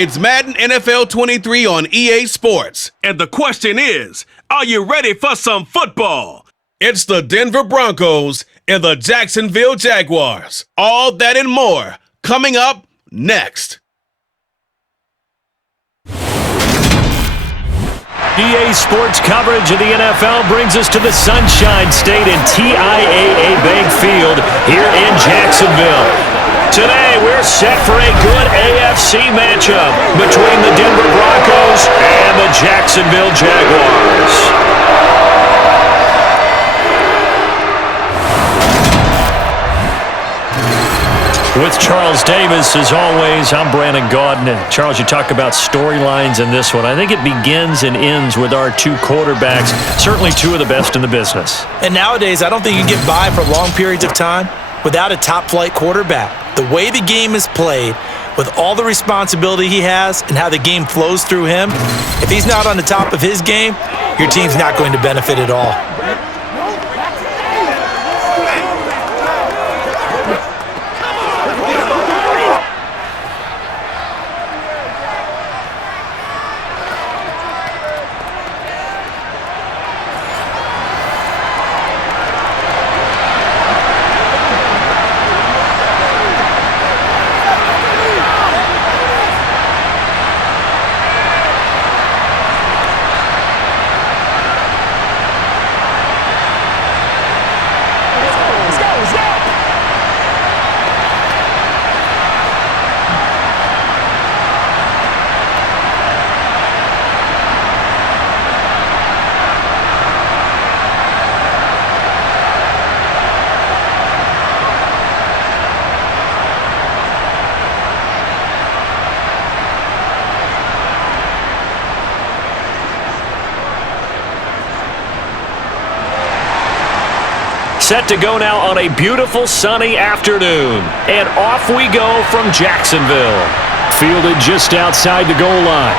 It's Madden NFL 23 on EA Sports. And the question is, are you ready for some football? It's the Denver Broncos and the Jacksonville Jaguars. All that and more coming up next. EA Sports coverage of the NFL brings us to the Sunshine State and TIAA Bank Field here in Jacksonville. Today, we're set for a good AFC matchup between the Denver Broncos and the Jacksonville Jaguars. With Charles Davis, as always, I'm Brandon Gaudin. Charles, you talk about storylines in this one. I think it begins and ends with our two quarterbacks, certainly two of the best in the business. And nowadays, I don't think you can get by for long periods of time without a top-flight quarterback. The way the game is played, with all the responsibility he has and how the game flows through him, if he's not on the top of his game, your team's not going to benefit at all. Set to go now on a beautiful sunny afternoon. And off we go from Jacksonville. Fielded just outside the goal line.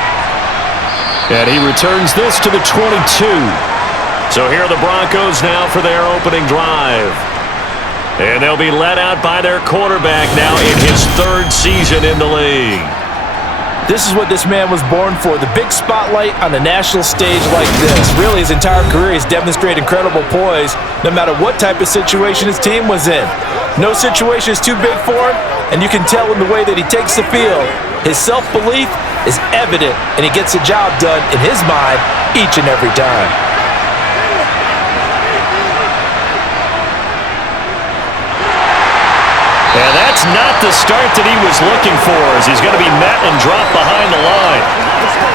And he returns this to the 22. So here are the Broncos now for their opening drive. And they'll be led out by their quarterback now in his third season in the league. This is what this man was born for, the big spotlight on the national stage like this. Really, his entire career, he's demonstrated incredible poise, no matter what type of situation his team was in. No situation is too big for him, and you can tell in the way that he takes the field. His self-belief is evident, and he gets the job done in his mind each and every time. And that's not the start that he was looking for, as he's going to be met and dropped behind the line.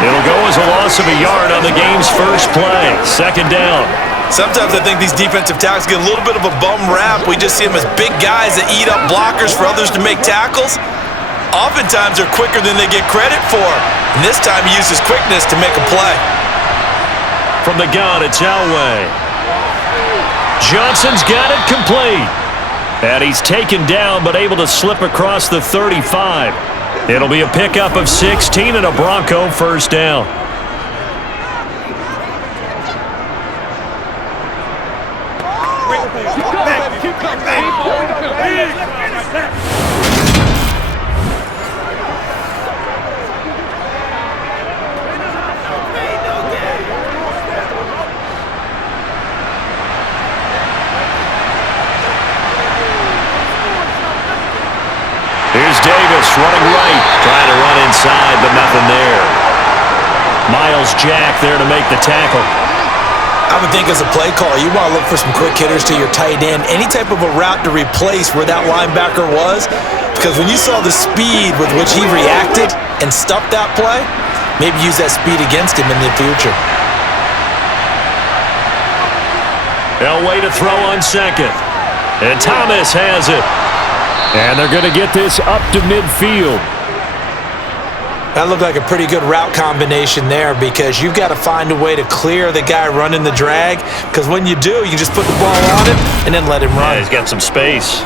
It'll go as a loss of a yard on the game's first play. Second down. Sometimes I think these defensive tackles get a little bit of a bum rap. We just see them as big guys that eat up blockers for others to make tackles. Oftentimes they're quicker than they get credit for. And this time he uses quickness to make a play. From the gun, it's Elway. Johnson's got it complete. And he's taken down, but able to slip across the 35. It'll be a pickup of 16 and a Bronco first down. Here's Davis running right, trying to run inside, but nothing there. Miles Jack there to make the tackle. I would think as a play call, you want to look for some quick hitters to your tight end, any type of a route to replace where that linebacker was, because when you saw the speed with which he reacted and stuffed that play, maybe use that speed against him in the future. Elway to throw on second. And Thomas has it. And they're going to get this up to midfield. That looked like a pretty good route combination there, because you've got to find a way to clear the guy running the drag, because when you do, you just put the ball on him and then let him run. Yeah, he's got some space.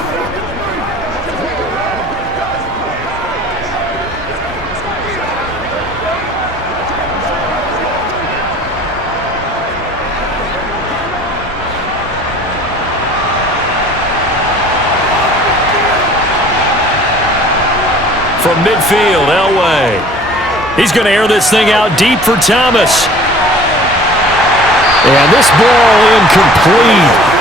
From midfield, Elway. He's going to air this thing out deep for Thomas. And this ball incomplete.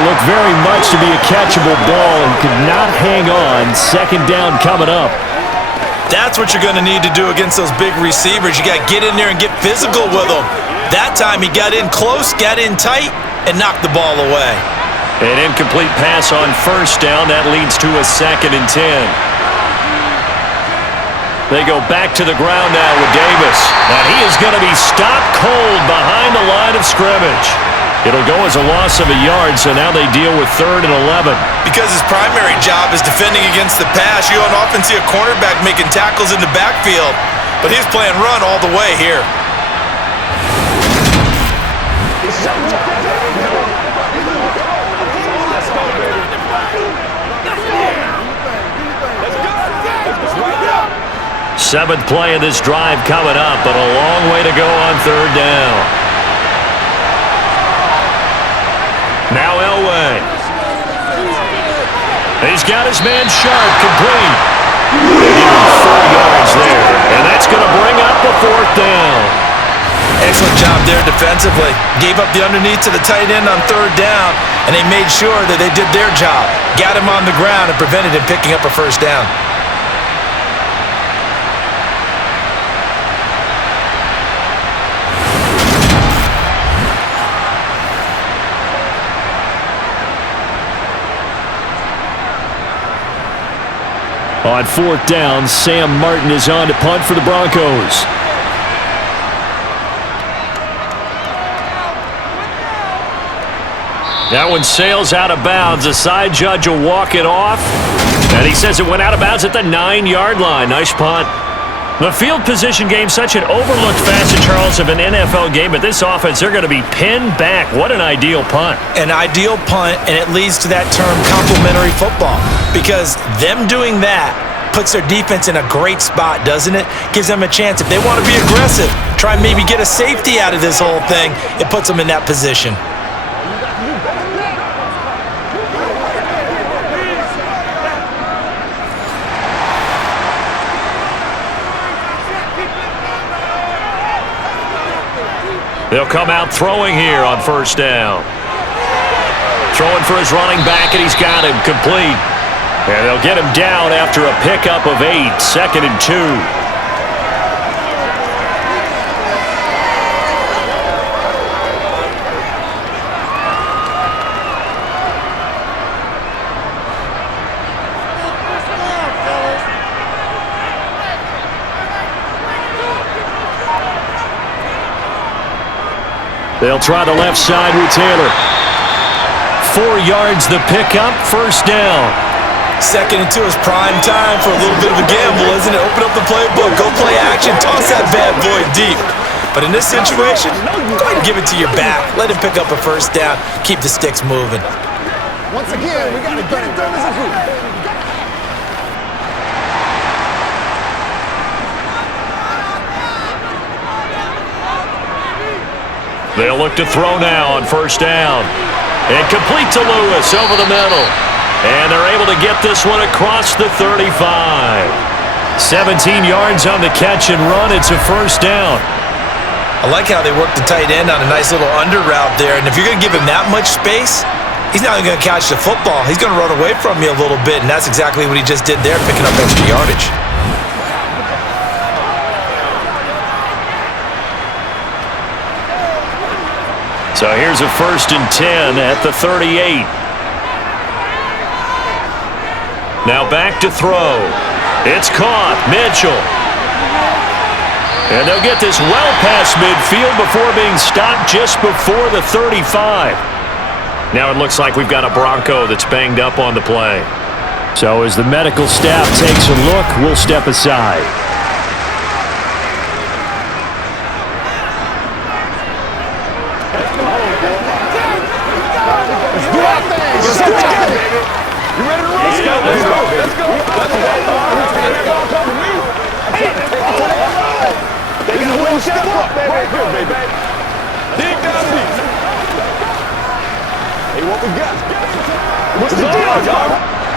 Looked very much to be a catchable ball and could not hang on. Second down coming up. That's what you're going to need to do against those big receivers. You got to get in there and get physical with them. That time he got in close, got in tight, and knocked the ball away. An incomplete pass on first down. That leads to a 2nd and 10. They go back to the ground now with Davis. And he is going to be stopped cold behind the line of scrimmage. It'll go as a loss of a yard, so now they deal with 3rd and 11. Because his primary job is defending against the pass, you don't often see a cornerback making tackles in the backfield. But he's playing run all the way here. Seventh play of this drive coming up, but a long way to go on 3rd down. Now Elway. He's got his man sharp, complete. They give him 4 yards there, and that's going to bring up the 4th down. Excellent job there defensively. Gave up the underneath to the tight end on 3rd down, and they made sure that they did their job. Got him on the ground and prevented him picking up a 1st down. On 4th down, Sam Martin is on to punt for the Broncos. That one sails out of bounds. The side judge will walk it off. And he says it went out of bounds at the 9-yard line. Nice punt. The field position game, such an overlooked facet, Charles, of an NFL game. But this offense, they're going to be pinned back. What an ideal punt. An ideal punt, and it leads to that term complementary football. Because them doing that puts their defense in a great spot, doesn't it? Gives them a chance. If they want to be aggressive, try and maybe get a safety out of this whole thing, it puts them in that position. They'll come out throwing here on 1st down. Throwing for his running back, and he's got him complete. And they'll get him down after a pickup of 8, 2nd and 2. They'll try the left side with Taylor. 4 yards the pickup, 1st down. 2nd and 2 is prime time for a little bit of a gamble, isn't it? Open up the playbook, go play action, toss that bad boy deep. But in this situation, go ahead and give it to your back. Let him pick up a 1st down, keep the sticks moving. Once again, we got to get it done as a group. They'll look to throw now on 1st down. And complete to Lewis over the middle. And they're able to get this one across the 35. 17 yards on the catch and run. It's a 1st down. I like how they work the tight end on a nice little under route there. And if you're going to give him that much space, he's not even going to catch the football. He's going to run away from you a little bit, and that's exactly what he just did there, picking up extra yardage. So here's a 1st and 10 at the 38. Now back to throw. It's caught. Mitchell. And they'll get this well past midfield before being stopped just before the 35. Now it looks like we've got a Bronco that's banged up on the play. So as the medical staff takes a look, we'll step aside.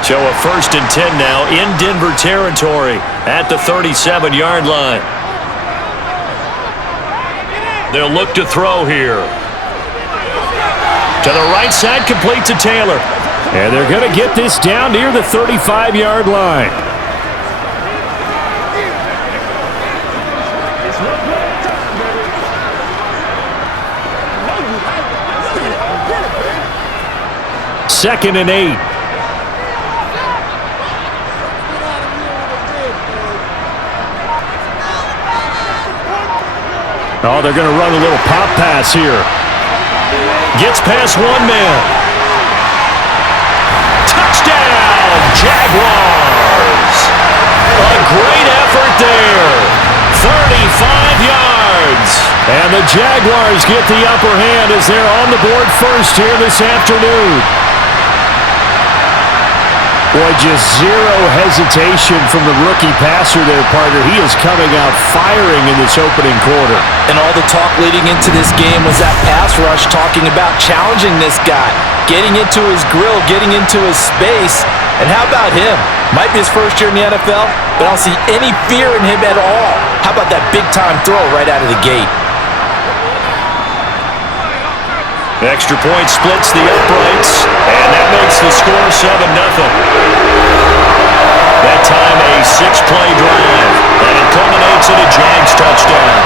So a 1st and 10 now in Denver territory at the 37-yard line. They'll look to throw here. To the right side, complete to Taylor. And they're going to get this down near the 35-yard line. Second and 8. Oh, they're going to run a little pop pass here. Gets past one man. Touchdown, Jaguars. A great effort there. 35 yards. And the Jaguars get the upper hand as they're on the board first here this afternoon. Boy, just zero hesitation from the rookie passer there, partner. He is coming out firing in this opening quarter. And all the talk leading into this game was that pass rush, talking about challenging this guy, getting into his grill, getting into his space. And how about him? Might be his first year in the NFL, but I don't see any fear in him at all. How about that big-time throw right out of the gate? Extra point splits the uprights, and that makes the score 7-0. That time a 6-play drive, and it culminates in a Jags touchdown.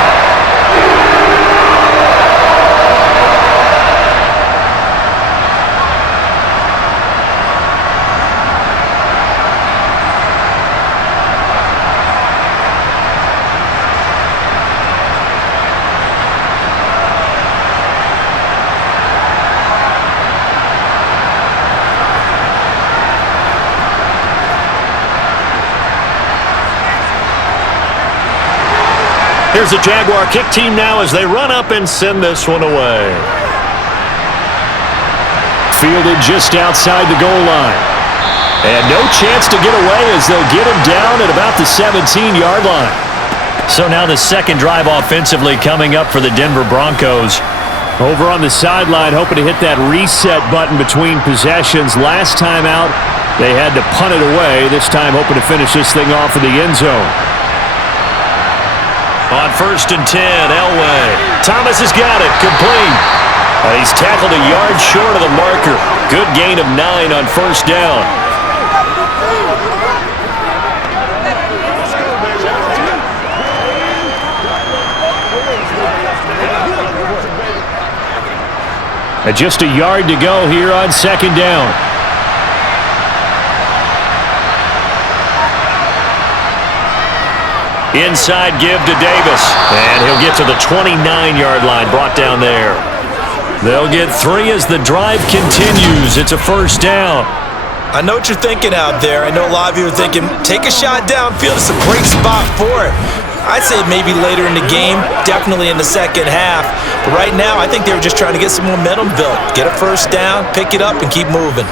Here's the Jaguar kick team now as they run up and send this one away. Fielded just outside the goal line. And no chance to get away as they'll get him down at about the 17-yard line. So now the second drive offensively coming up for the Denver Broncos. Over on the sideline, hoping to hit that reset button between possessions. Last time out, they had to punt it away. This time hoping to finish this thing off in the end zone. On 1st and 10, Elway. Thomas has got it, complete. He's tackled a yard short of the marker. Good gain of 9 on 1st down. And just a yard to go here on 2nd down. Inside give to Davis, and he'll get to the 29-yard line, brought down there. They'll get 3 as the drive continues. It's a 1st down. I know what you're thinking out there. I know a lot of you are thinking, take a shot downfield. It's a great spot for it. I'd say maybe later in the game, definitely in the second half. But right now, I think they were just trying to get some momentum built. Get a 1st down, pick it up, and keep moving.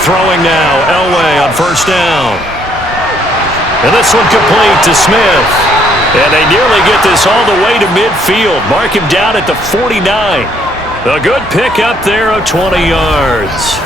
Throwing now, Elway on 1st down. And this one complete to Smith. And they nearly get this all the way to midfield. Mark him down at the 49. A good pick up there of 20 yards.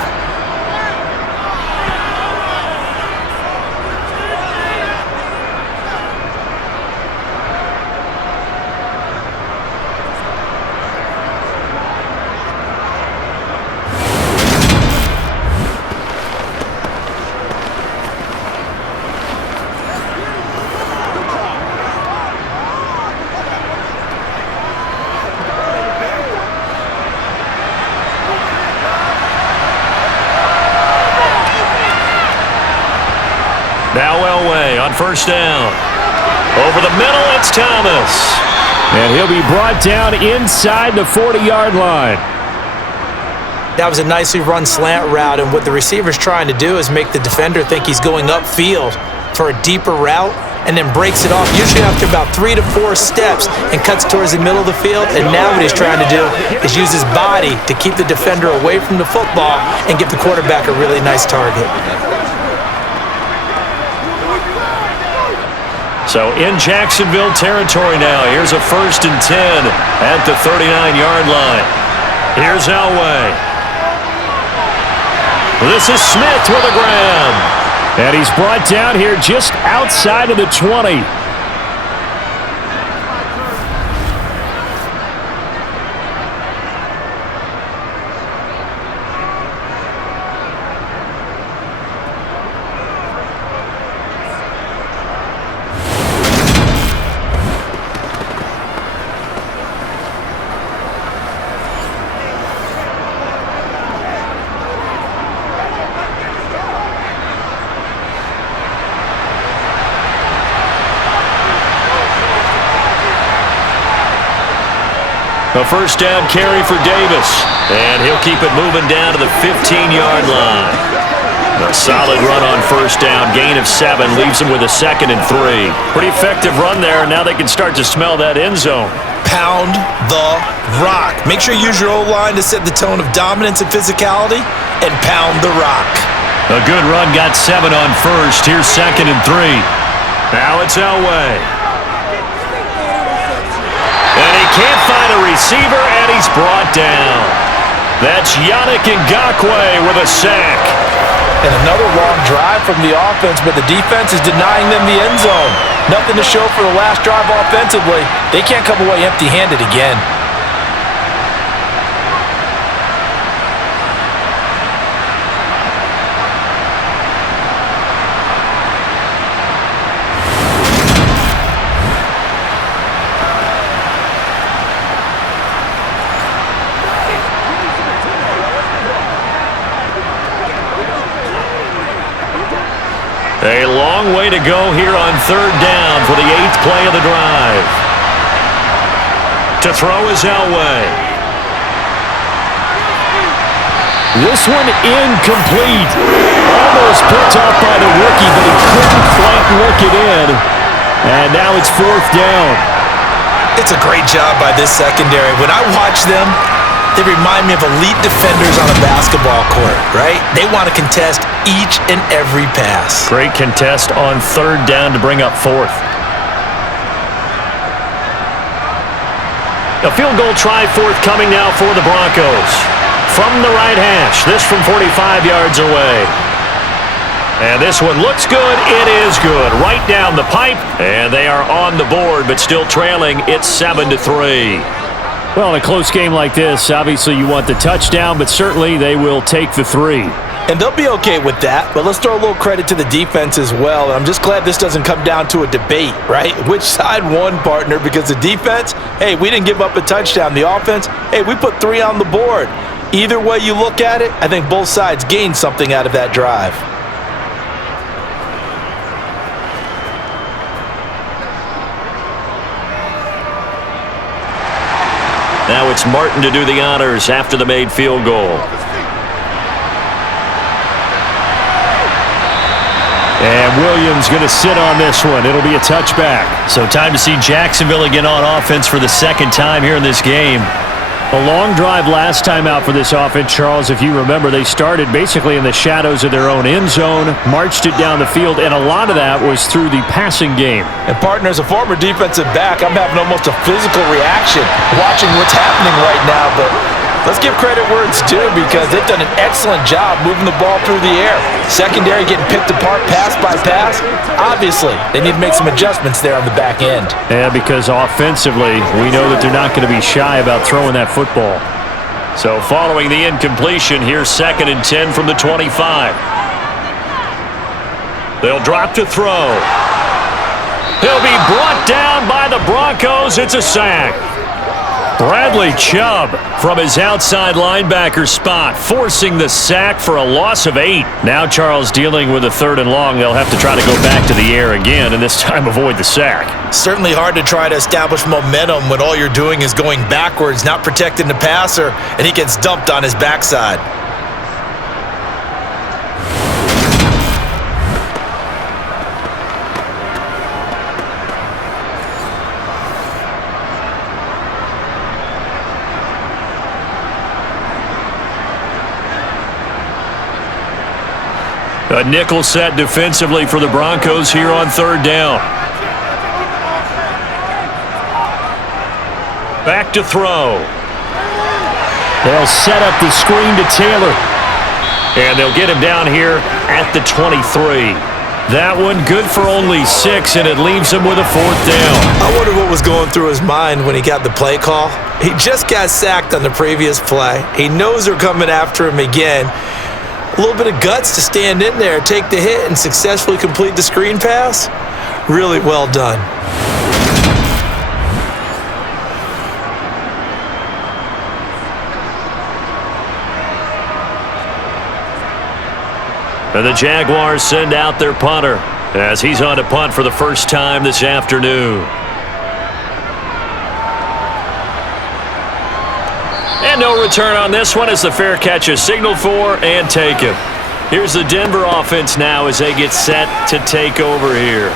Now Elway on 1st down. Over the middle, it's Thomas. And he'll be brought down inside the 40-yard line. That was a nicely run slant route, and what the receiver's trying to do is make the defender think he's going upfield for a deeper route, and then breaks it off, usually after about 3 to 4 steps, and cuts towards the middle of the field. And now what he's trying to do is use his body to keep the defender away from the football and give the quarterback a really nice target. So in Jacksonville territory now. Here's a 1st and 10 at the 39-yard line. Here's Elway. This is Smith with a grab. And he's brought down here just outside of the 20. A first down carry for Davis. And he'll keep it moving down to the 15-yard line. A solid run on first down. Gain of 7 leaves him with a 2nd and 3. Pretty effective run there. Now they can start to smell that end zone. Pound the rock. Make sure you use your O-line to set the tone of dominance and physicality, and pound the rock. A good run got 7 on first. Here's 2nd and 3. Now it's Elway. And he can't find a receiver, and he's brought down. That's Yannick Ngakoue with a sack. And another long drive from the offense, but the defense is denying them the end zone. Nothing to show for the last drive offensively. They can't come away empty-handed again. A long way to go here on third down for the 8th play of the drive. To throw is Elway. This one incomplete. Almost picked off by the rookie, but he couldn't quite work it in. And now it's 4th down. It's a great job by this secondary. When I watch them, they remind me of elite defenders on a basketball court, right? They want to contest each and every pass. Great contest on third down to bring up 4th. A field goal try forthcoming now for the Broncos. From the right hash, this from 45 yards away. And this one looks good. It is good. Right down the pipe. And they are on the board, but still trailing. It's 7-3. Well, in a close game like this, obviously you want the touchdown, but certainly they will take the 3. And they'll be okay with that, but let's throw a little credit to the defense as well. And I'm just glad this doesn't come down to a debate, right? Which side won, partner? Because the defense, hey, we didn't give up a touchdown. The offense, hey, we put 3 on the board. Either way you look at it, I think both sides gained something out of that drive. Now it's Martin to do the honors after the made field goal. And Williams going to sit on this one. It'll be a touchback. So time to see Jacksonville again on offense for the 2nd time here in this game. A long drive last time out for this offense, Charles. If you remember, they started basically in the shadows of their own end zone, marched it down the field, and a lot of that was through the passing game. And partner, as a former defensive back, I'm having almost a physical reaction watching what's happening right now. But let's give credit where it's due, because they've done an excellent job moving the ball through the air. Secondary getting picked apart pass by pass. Obviously, they need to make some adjustments there on the back end. Yeah, because offensively, we know that they're not going to be shy about throwing that football. So following the incompletion, here's 2nd and 10 from the 25. They'll drop to throw. He'll be brought down by the Broncos. It's a sack. Bradley Chubb from his outside linebacker spot, forcing the sack for a loss of 8. Now Charles dealing with a 3rd and long. They'll have to try to go back to the air again, and this time avoid the sack. Certainly hard to try to establish momentum when all you're doing is going backwards, not protecting the passer, and he gets dumped on his backside. A nickel set defensively for the Broncos here on 3rd down. Back to throw. They'll set up the screen to Taylor. And they'll get him down here at the 23. That one good for only 6, and it leaves him with a 4th down. I wonder what was going through his mind when he got the play call. He just got sacked on the previous play. He knows they're coming after him again. A little bit of guts to stand in there, take the hit, and successfully complete the screen pass. Really well done. And the Jaguars send out their punter as he's on to punt for the first time this afternoon. And no return on this one as the fair catch is signaled for and taken. Here's the Denver offense now as they get set to take over here.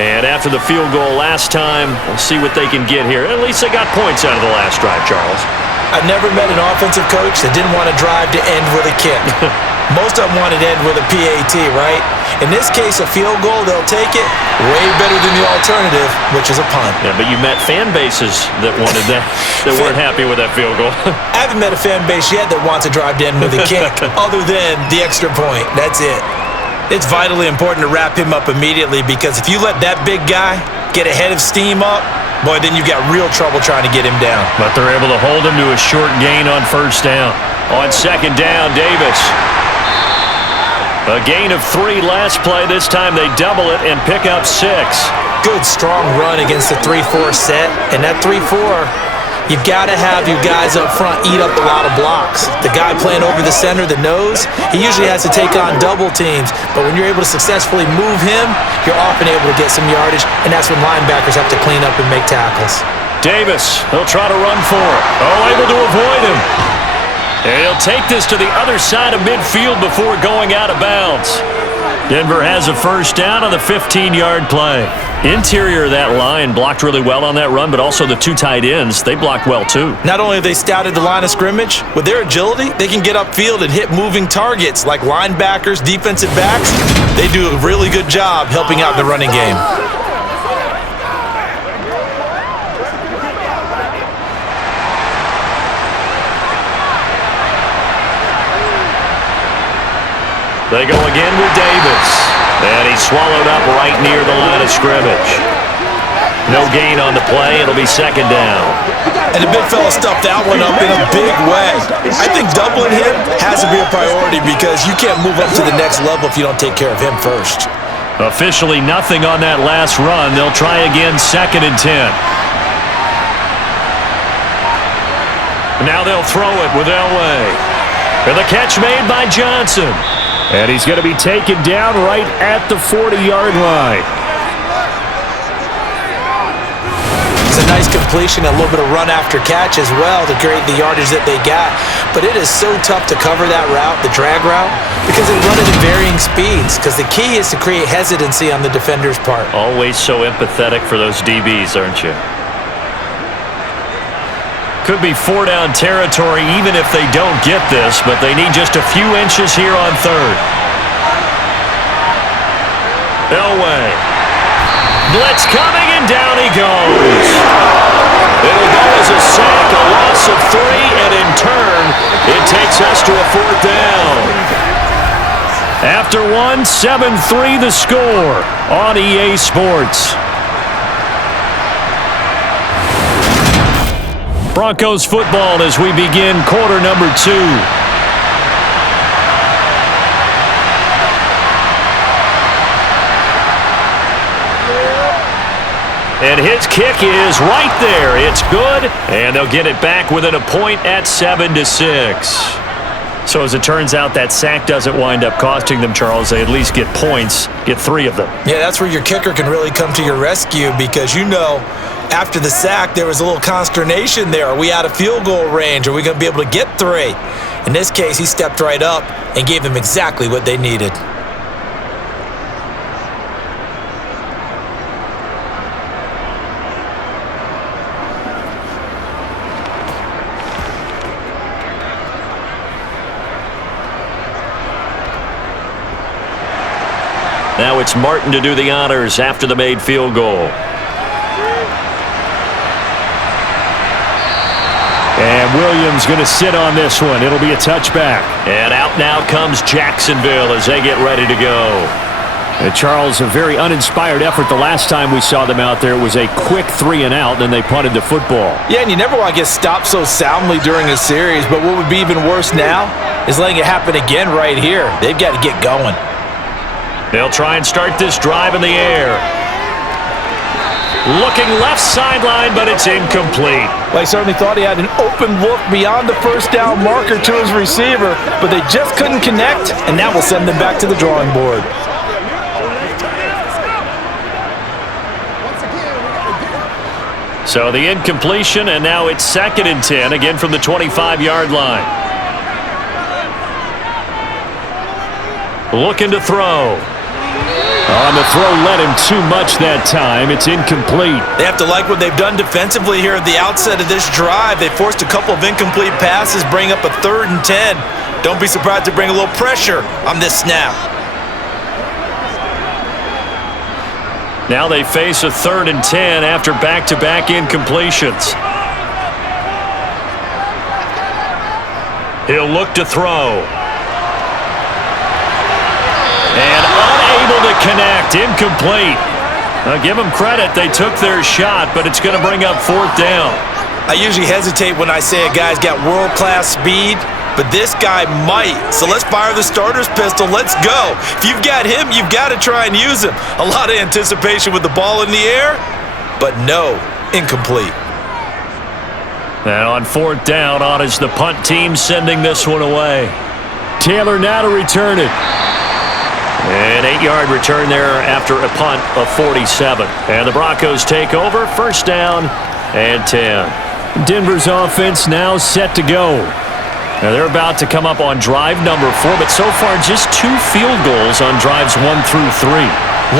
And after the field goal last time, we'll see what they can get here. At least they got points out of the last drive, Charles. I've never met an offensive coach that didn't want to drive to end with a kick. Most of them wanted to end with a PAT, right? In this case, a field goal, they'll take it. Way better than the alternative, which is a punt. Yeah, but you met fan bases that wanted that, that weren't happy with that field goal. I haven't met a fan base yet that wants to drive to end with a kick, other than the extra point. That's it. It's vitally important to wrap him up immediately, because if you let that big guy get a head of steam up, boy, then you've got real trouble trying to get him down. But they're able to hold him to a short gain on 1st down. On 2nd down, Davis. A gain of 3 last play. This time they double it and pick up 6. Good, strong run against the 3-4 set. And that 3-4, you've got to have your guys up front eat up a lot of blocks. The guy playing over the center, the nose, he usually has to take on double teams. But when you're able to successfully move him, you're often able to get some yardage, and that's when linebackers have to clean up and make tackles. Davis, he'll try to run for it. Oh, able to avoid him. And he'll take this to the other side of midfield before going out of bounds. Denver has a 1st down on the 15-yard play. Interior of that line blocked really well on that run, but also the 2 tight ends, they blocked well too. Not only have they scouted the line of scrimmage, with their agility, they can get upfield and hit moving targets like linebackers, defensive backs. They do a really good job helping out the running game. They go again with Davis. And he's swallowed up right near the line of scrimmage. No gain on the play. It'll be 2nd down. And the big fella stuffed that one up in a big way. I think doubling him has to be a priority, because you can't move up to the next level if you don't take care of him first. Officially nothing on that last run. They'll try again 2nd and 10. Now they'll throw it with Elway. And the catch made by Johnson. And he's going to be taken down right at the 40-yard line. It's a nice completion, a little bit of run after catch as well to create the yardage that they got. But it is so tough to cover that route, the drag route, because they run it at varying speeds. Because the key is to create hesitancy on the defender's part. Always so empathetic for those DBs, aren't you? Could be 4-down territory even if they don't get this, but they need just a few inches here on 3rd. Elway. Blitz coming, and down he goes. It'll go as a sack, a loss of 3, and in turn, it takes us to a 4th down. After 1, 7-3 the score on EA Sports. Broncos football as we begin quarter number 2. And his kick is right there. It's good, and they'll get it back within a point at 7-6. So as it turns out, that sack doesn't wind up costing them, Charles. They at least get points, get 3 of them. Yeah, that's where your kicker can really come to your rescue, because after the sack, there was a little consternation there. Are we out of field goal range? Are we going to be able to get 3? In this case, he stepped right up and gave them exactly what they needed. Now it's Martin to do the honors after the made field goal. And Williams going to sit on this one. It'll be a touchback. And out now comes Jacksonville as they get ready to go. Charles, a very uninspired effort the last time we saw them out there. It was a quick 3-and-out, then they punted the football. Yeah, and you never want to get stopped so soundly during a series, but what would be even worse now is letting it happen again right here. They've got to get going. They'll try and start this drive in the air. Looking left sideline, but it's incomplete. Well, he certainly thought he had an open look beyond the first down marker to his receiver, but they just couldn't connect, and that will send them back to the drawing board. So the incompletion, and now it's 2nd and 10, again from the 25-yard line. Looking to throw. On the throw, led him too much that time. It's incomplete. They have to like what they've done defensively here at the outset of this drive. They forced a couple of incomplete passes, bring up a 3rd and 10. Don't be surprised to bring a little pressure on this snap. Now they face a 3rd and 10 after back-to-back incompletions. He'll look to throw. And unable to connect. Incomplete. Now give them credit. They took their shot, but it's going to bring up 4th down. I usually hesitate when I say a guy's got world-class speed, but this guy might. So let's fire the starter's pistol. Let's go. If you've got him, you've got to try and use him. A lot of anticipation with the ball in the air, but no, incomplete. And on 4th down, on is the punt team sending this one away. Taylor now to return it. An 8-yard return there after a punt of 47. And the Broncos take over, 1st down and 10. Denver's offense now set to go. Now they're about to come up on drive number 4, but so far just 2 field goals on drives 1 through 3.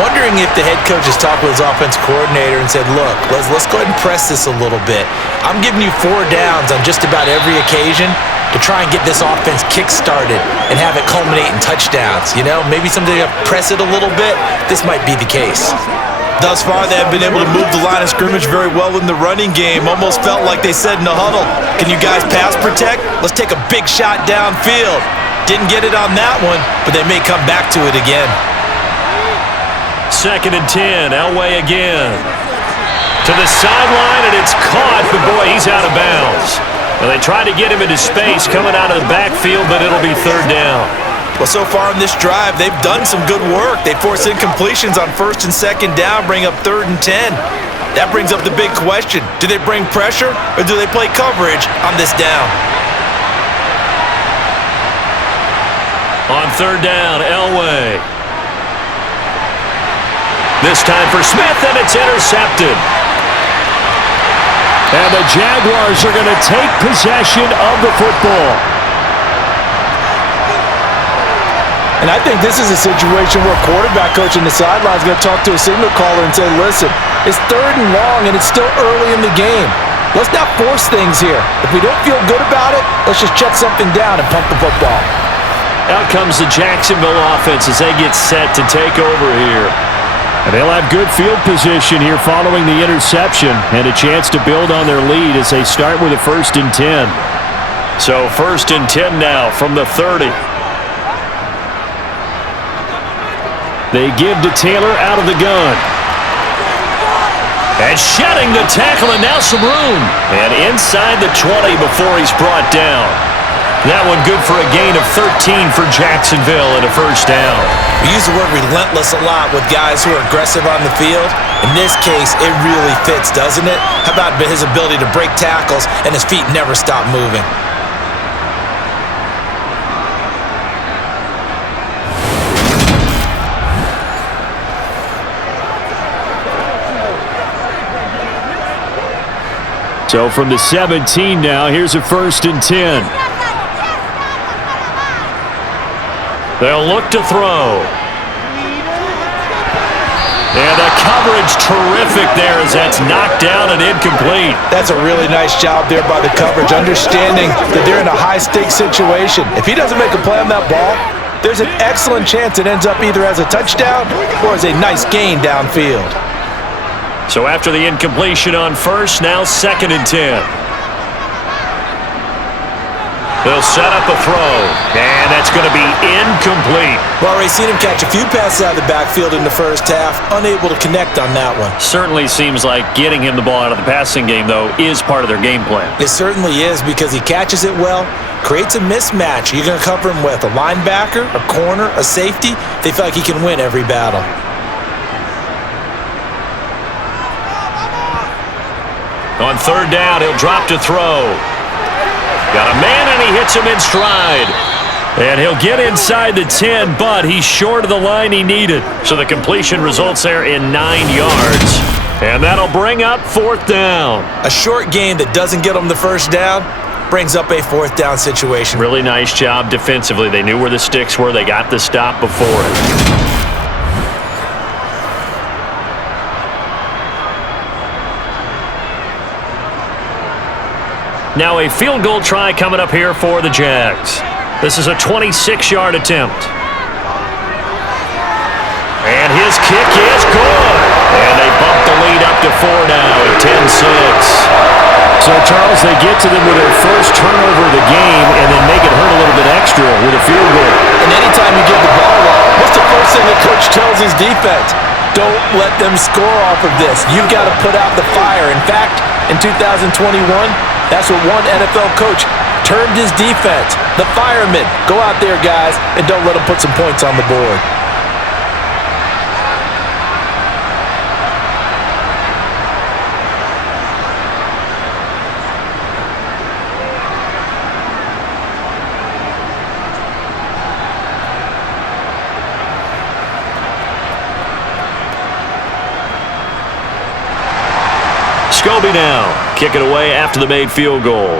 Wondering if the head coach has talked with his offense coordinator and said, look, let's go ahead and press this a little bit. I'm giving you 4 downs on just about every occasion to try and get this offense kick-started and have it culminate in touchdowns. You know, maybe someday you press it a little bit. This might be the case. Thus far, they have been able to move the line of scrimmage very well in the running game. Almost felt like they said in the huddle, can you guys pass protect? Let's take a big shot downfield. Didn't get it on that one, but they may come back to it again. 2nd and 10, Elway again. To the sideline, and it's caught, but boy, he's out of bounds. Well, they tried to get him into space coming out of the backfield, but it'll be 3rd down. Well, so far in this drive, they've done some good work. They force incompletions on 1st and 2nd down, bring up 3rd and 10. That brings up the big question. Do they bring pressure, or do they play coverage on this down? On 3rd down, Elway. This time for Smith, and it's intercepted. And the Jaguars are going to take possession of the football. And I think this is a situation where a quarterback coach on the sideline is going to talk to a signal caller and say, listen, it's 3rd and long, and it's still early in the game. Let's not force things here. If we don't feel good about it, let's just check something down and pump the football. Out comes the Jacksonville offense as they get set to take over here. And they'll have good field position here following the interception and a chance to build on their lead as they start with a 1st and 10. So 1st and 10 now from the 30. They give to Taylor out of the gun. And shedding the tackle, and now some room. And inside the 20 before he's brought down. That one good for a gain of 13 for Jacksonville and a 1st down. We use the word relentless a lot with guys who are aggressive on the field. In this case, it really fits, doesn't it? How about his ability to break tackles and his feet never stop moving? So from the 17 now, here's a 1st and 10. They'll look to throw. And the coverage terrific there as that's knocked down and incomplete. That's a really nice job there by the coverage, understanding that they're in a high-stakes situation. If he doesn't make a play on that ball, there's an excellent chance it ends up either as a touchdown or as a nice gain downfield. So after the incompletion on 1st, now 2nd and 10. They'll set up a throw, and that's going to be incomplete. Well, already seen him catch a few passes out of the backfield in the first half, unable to connect on that one. Certainly seems like getting him the ball out of the passing game, though, is part of their game plan. It certainly is because he catches it well, creates a mismatch. You're going to cover him with a linebacker, a corner, a safety. They feel like he can win every battle. On third down, he'll drop to throw. Got a man, and he hits him in stride. And he'll get inside the 10, but he's short of the line he needed. So the completion results there in 9 yards. And that'll bring up fourth down. A short gain that doesn't get him the first down brings up a fourth down situation. Really nice job defensively. They knew where the sticks were. They got the stop before it. Now a field goal try coming up here for the Jags. This is a 26-yard attempt. And his kick is good. And they bump the lead up to 4 now at 10-6. So, Charles, they get to them with their first turnover of the game and then make it hurt a little bit extra with a field goal. And anytime you give the ball up, what's the first thing the coach tells his defense? Don't let them score off of this. You've got to put out the fire. In fact, in 2021, that's what one NFL coach termed his defense. The firemen. Go out there, guys, and don't let them put some points on the board. Scobie now, kick it away after the made field goal.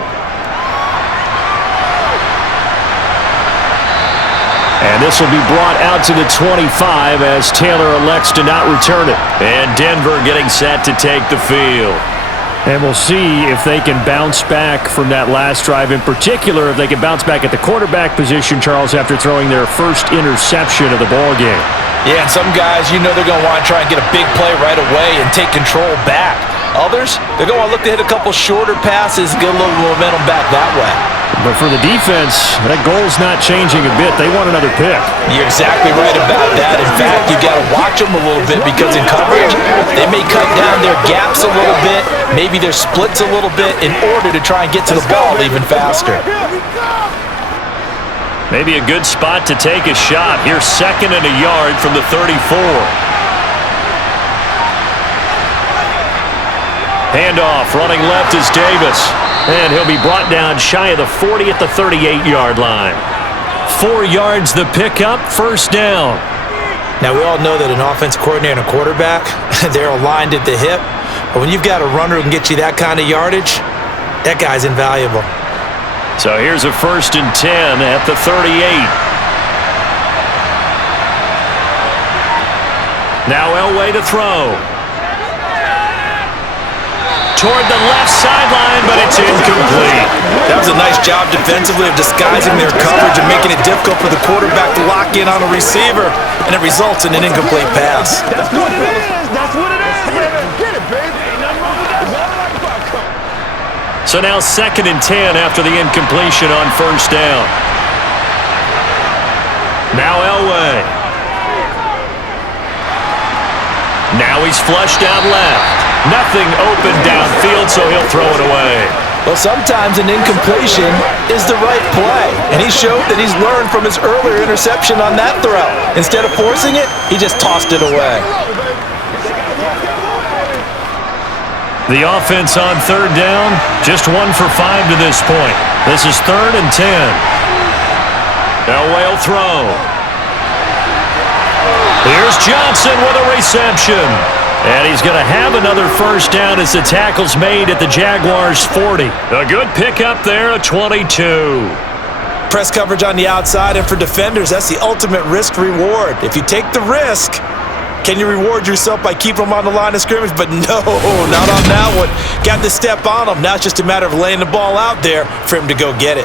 And this will be brought out to the 25 as Taylor elects to not return it. And Denver getting set to take the field. And we'll see if they can bounce back from that last drive. In particular, if they can bounce back at the quarterback position, Charles, after throwing their first interception of the ballgame. Yeah, and some guys, you know they're going to want to try and get a big play right away and take control back. Others, they're going to look to hit a couple shorter passes and get a little momentum back that way. But for the defense, that goal's not changing a bit. They want another pick. You're exactly right about that. In fact, you've got to watch them a little bit because in coverage, they may cut down their gaps a little bit, maybe their splits a little bit in order to try and get to the ball even faster. Maybe a good spot to take a shot. Here's second and a yard from the 34. Handoff, running left is Davis. And he'll be brought down shy of the 40 at the 38-yard line. 4 yards the pickup, first down. Now, we all know that an offense coordinator and a quarterback, they're aligned at the hip. But when you've got a runner who can get you that kind of yardage, that guy's invaluable. So here's a first and 10 at the 38. Now Elway to throw. Toward the left sideline, but it's incomplete. That was a nice job defensively of disguising their coverage and making it difficult for the quarterback to lock in on a receiver, and it results in an incomplete pass. That's what it is. That's what it is, baby. Get it, baby. So now second and 10 after the incompletion on first down. Now Elway. Now he's flushed out left. Nothing open downfield, so he'll throw it away. Well, sometimes an incompletion is the right play, and he showed that he's learned from his earlier interception on that throw. Instead of forcing it, he just tossed it away. The offense on third down, just 1 for 5 to this point. This is third and 10. Elway will throw. Here's Johnson with a reception. And he's going to have another first down as the tackle's made at the Jaguars' 40. A good pickup there at 22. Press coverage on the outside, and for defenders, that's the ultimate risk-reward. If you take the risk, can you reward yourself by keeping them on the line of scrimmage? But no, not on that one. Got to step on him. Now it's just a matter of laying the ball out there for him to go get it.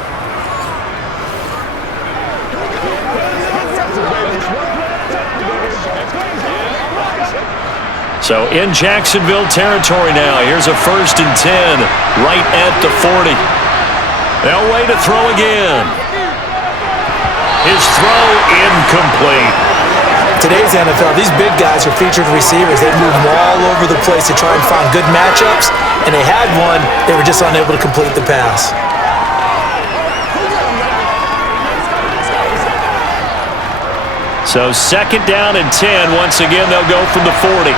So in Jacksonville territory now. Here's a first and 10 right at the 40. Elway to throw again. His throw incomplete. Today's NFL, these big guys are featured receivers. They move them all over the place to try and find good matchups, and they had one. They were just unable to complete the pass. So 2nd down and 10. Once again, they'll go from the 40.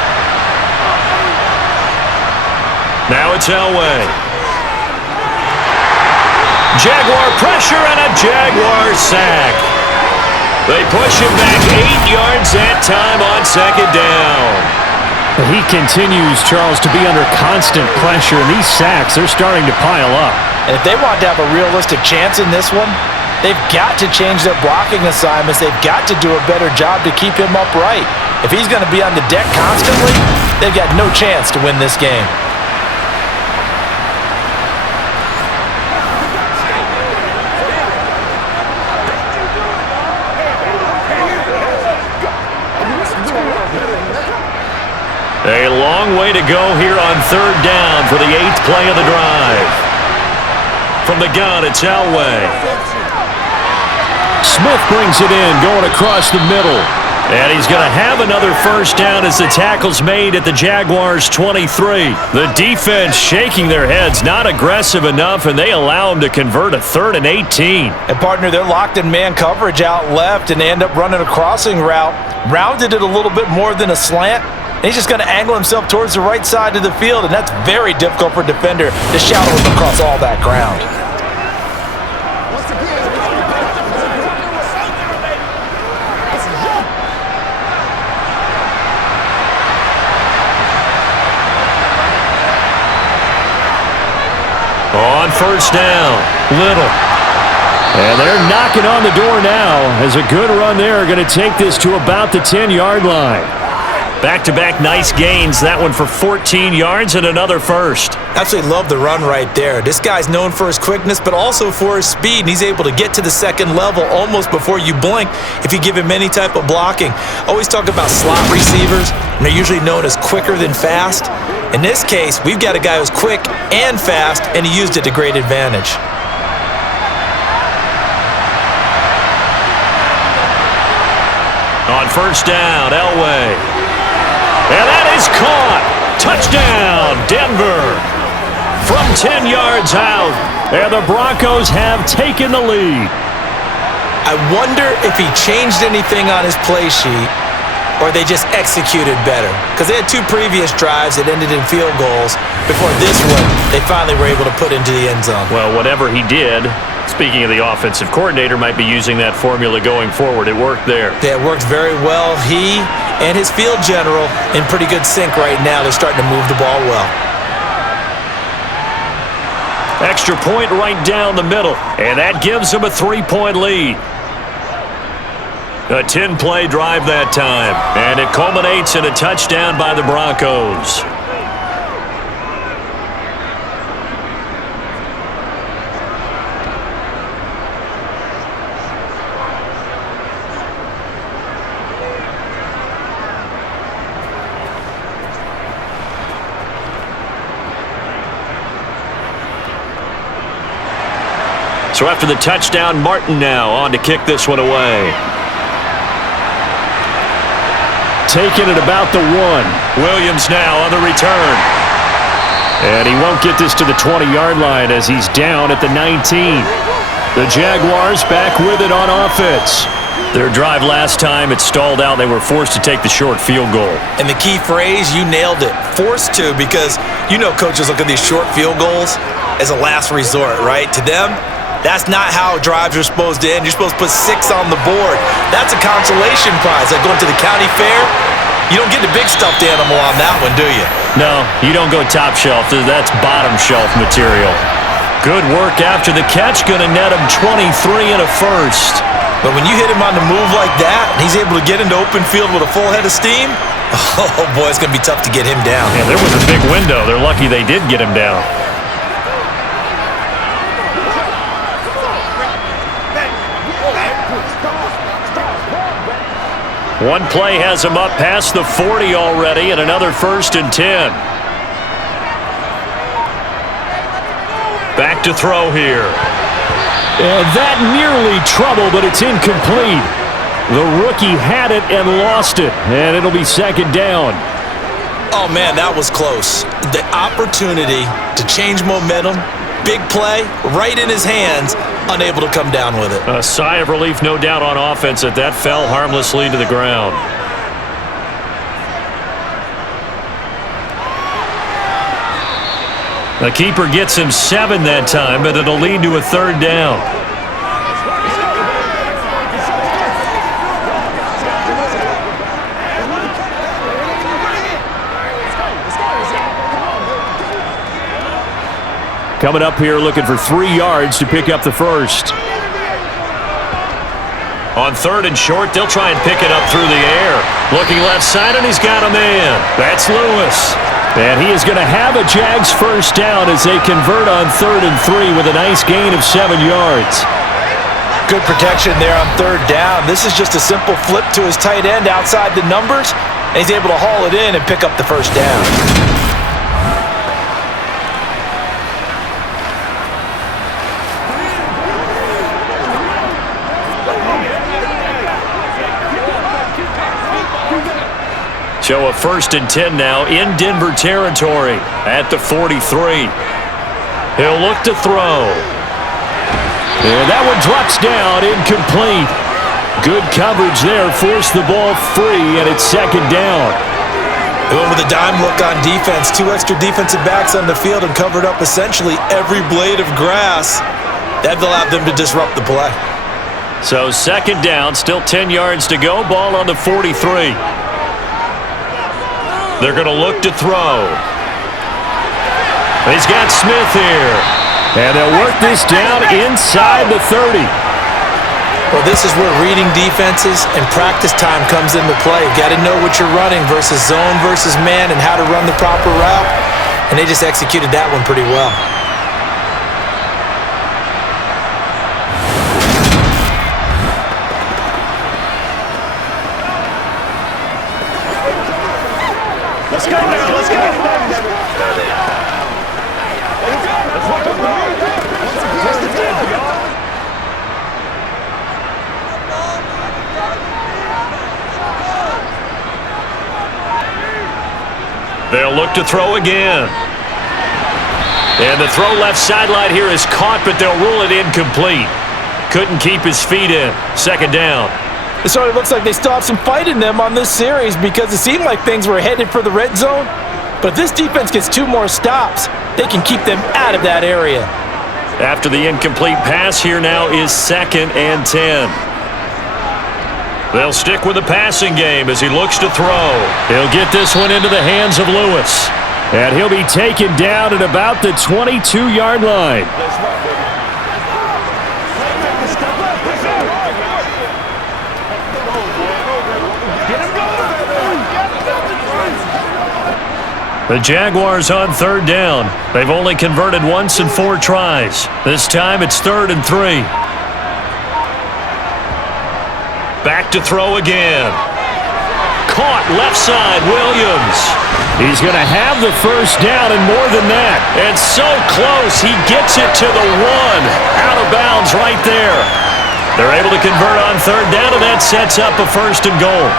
Now it's Elway. Jaguar pressure and a Jaguar sack. They push him back 8 yards that time on 2nd down. He continues, Charles, to be under constant pressure, and these sacks, they're starting to pile up. And if they want to have a realistic chance in this one, they've got to change their blocking assignments. They've got to do a better job to keep him upright. If he's going to be on the deck constantly, they've got no chance to win this game. A long way to go here on 3rd down for the 8th play of the drive. From the gun, it's Elway. Smith brings it in, going across the middle. And he's going to have another 1st down as the tackle's made at the Jaguars' 23. The defense shaking their heads, not aggressive enough, and they allow him to convert a 3rd and 18. And, partner, they're locked in man coverage out left, and they end up running a crossing route. Rounded it a little bit more than a slant. He's just going to angle himself towards the right side of the field, and that's very difficult for a defender to shadow him across all that ground. On 1st down, Little. And they're knocking on the door now as a good run there are going to take this to about the 10-yard line. Back-to-back nice gains, that one for 14 yards and another 1st. Absolutely love the run right there. This guy's known for his quickness, but also for his speed, and he's able to get to the 2nd level almost before you blink if you give him any type of blocking. Always talk about slot receivers, and they're usually known as quicker than fast. In this case, we've got a guy who's quick and fast, and he used it to great advantage. On 1st down, Elway. And that is caught. Touchdown, Denver. From 10 yards out, and the Broncos have taken the lead. I wonder if he changed anything on his play sheet or they just executed better. Because they had 2 previous drives that ended in field goals. Before this one, they finally were able to put into the end zone. Well, whatever he did, speaking of the offensive coordinator, might be using that formula going forward. It worked there. Yeah, it worked very well. He and his field general in pretty good sync right now. They're starting to move the ball well. Extra point right down the middle, and that gives them a 3-point lead. A 10-play drive that time, and it culminates in a touchdown by the Broncos. So after the touchdown, Martin now on to kick this one away. Taking it about the 1. Williams now on the return. And he won't get this to the 20-yard line as he's down at the 19. The Jaguars back with it on offense. Their drive last time, it stalled out. They were forced to take the short field goal. And the key phrase, you nailed it. Forced to, because you know coaches look at these short field goals as a last resort, right? To them, that's not how drives are supposed to end. You're supposed to put 6 on the board. That's a consolation prize. Like going to the county fair, you don't get the big stuffed animal on that one, do you? No, you don't go top shelf. That's bottom shelf material. Good work after the catch. Going to net him 23 and a 1st. But when you hit him on the move like that, and he's able to get into open field with a full head of steam, oh boy, it's going to be tough to get him down. Yeah, there was a big window. They're lucky they did get him down. One play has him up past the 40 already, and another 1st and 10. Back to throw here. And that nearly trouble, but it's incomplete. The rookie had it and lost it, and it'll be second down. Oh, man, that was close. The opportunity to change momentum, big play, right in his hands, unable to come down with it. A sigh of relief, no doubt, on offense that fell harmlessly to the ground. The keeper gets him 7 that time, but it'll lead to a third down. Coming up here looking for 3 yards to pick up the first. On third and short, they'll try and pick it up through the air. Looking left side, and he's got a man. That's Lewis. And he is going to have a Jags first down as they convert on 3rd and 3 with a nice gain of 7 yards. Good protection there on third down. This is just a simple flip to his tight end outside the numbers, and he's able to haul it in and pick up the first down. So a 1st and 10 now in Denver territory at the 43. He'll look to throw. And that one drops down, incomplete. Good coverage there, forced the ball free, and it's second down. They went with a dime look on defense. 2 extra defensive backs on the field and covered up essentially every blade of grass. That allowed them to disrupt the play. So second down, still 10 yards to go. Ball on the 43. They're going to look to throw. He's got Smith here. And they'll work this down inside the 30. Well, this is where reading defenses and practice time comes into play. You've got to know what you're running versus zone versus man and how to run the proper route. And they just executed that one pretty well. Let's go now, let's go. They'll look to throw again. And the throw left sideline here is caught, but they'll rule it incomplete. Couldn't keep his feet in. Second down. It sort of looks like they still have some fight in them on this series because it seemed like things were headed for the red zone. But if this defense gets 2 more stops, they can keep them out of that area. After the incomplete pass, here now is 2nd and 10. They'll stick with the passing game as he looks to throw. He'll get this one into the hands of Lewis. And he'll be taken down at about the 22-yard line. The Jaguars on 3rd down. They've only converted once in 4 tries. This time it's 3rd and 3. Back to throw again. Caught left side, Williams. He's going to have the first down and more than that. And so close, he gets it to the 1. Out of bounds right there. They're able to convert on 3rd down, and that sets up a 1st and goal.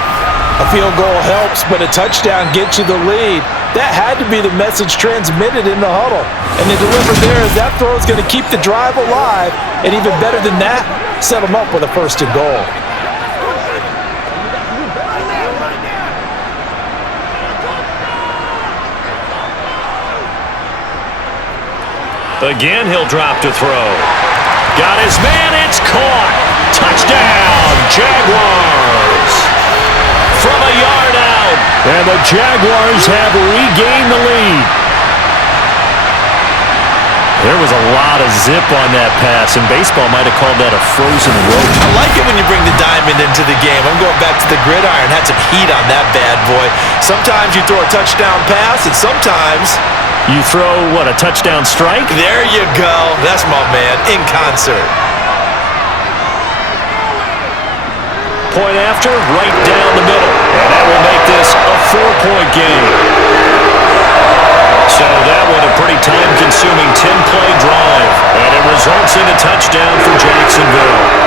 A field goal helps, but a touchdown gets you the lead. That had to be the message transmitted in the huddle. And they delivered there as that throw is going to keep the drive alive. And even better than that, set them up with a 1st and goal. Again, he'll drop to throw. Got his man, it's caught. Touchdown, Jaguars. From a yard out. And the Jaguars have regained the lead. There was a lot of zip on that pass, and baseball might have called that a frozen rope. I like it when you bring the diamond into the game. I'm going back to the gridiron. Had some heat on that bad boy. Sometimes you throw a touchdown pass, and sometimes you throw, what, a touchdown strike? There you go. That's my man, in concert. Point after, right down the middle. And that will make this a 4-point game. So that one a pretty time-consuming 10-play drive. And it results in a touchdown. first down for Jacksonville.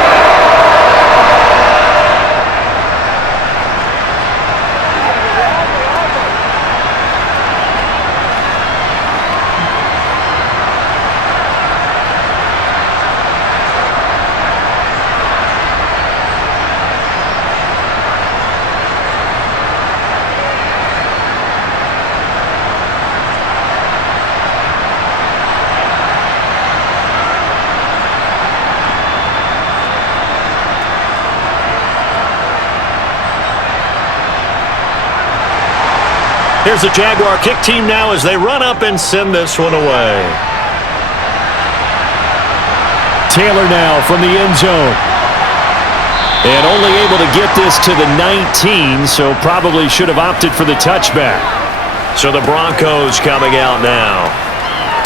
Here's the Jaguar kick team now as they run up and send this one away. Taylor now from the end zone. And only able to get this to the 19, so probably should have opted for the touchback. So the Broncos coming out now.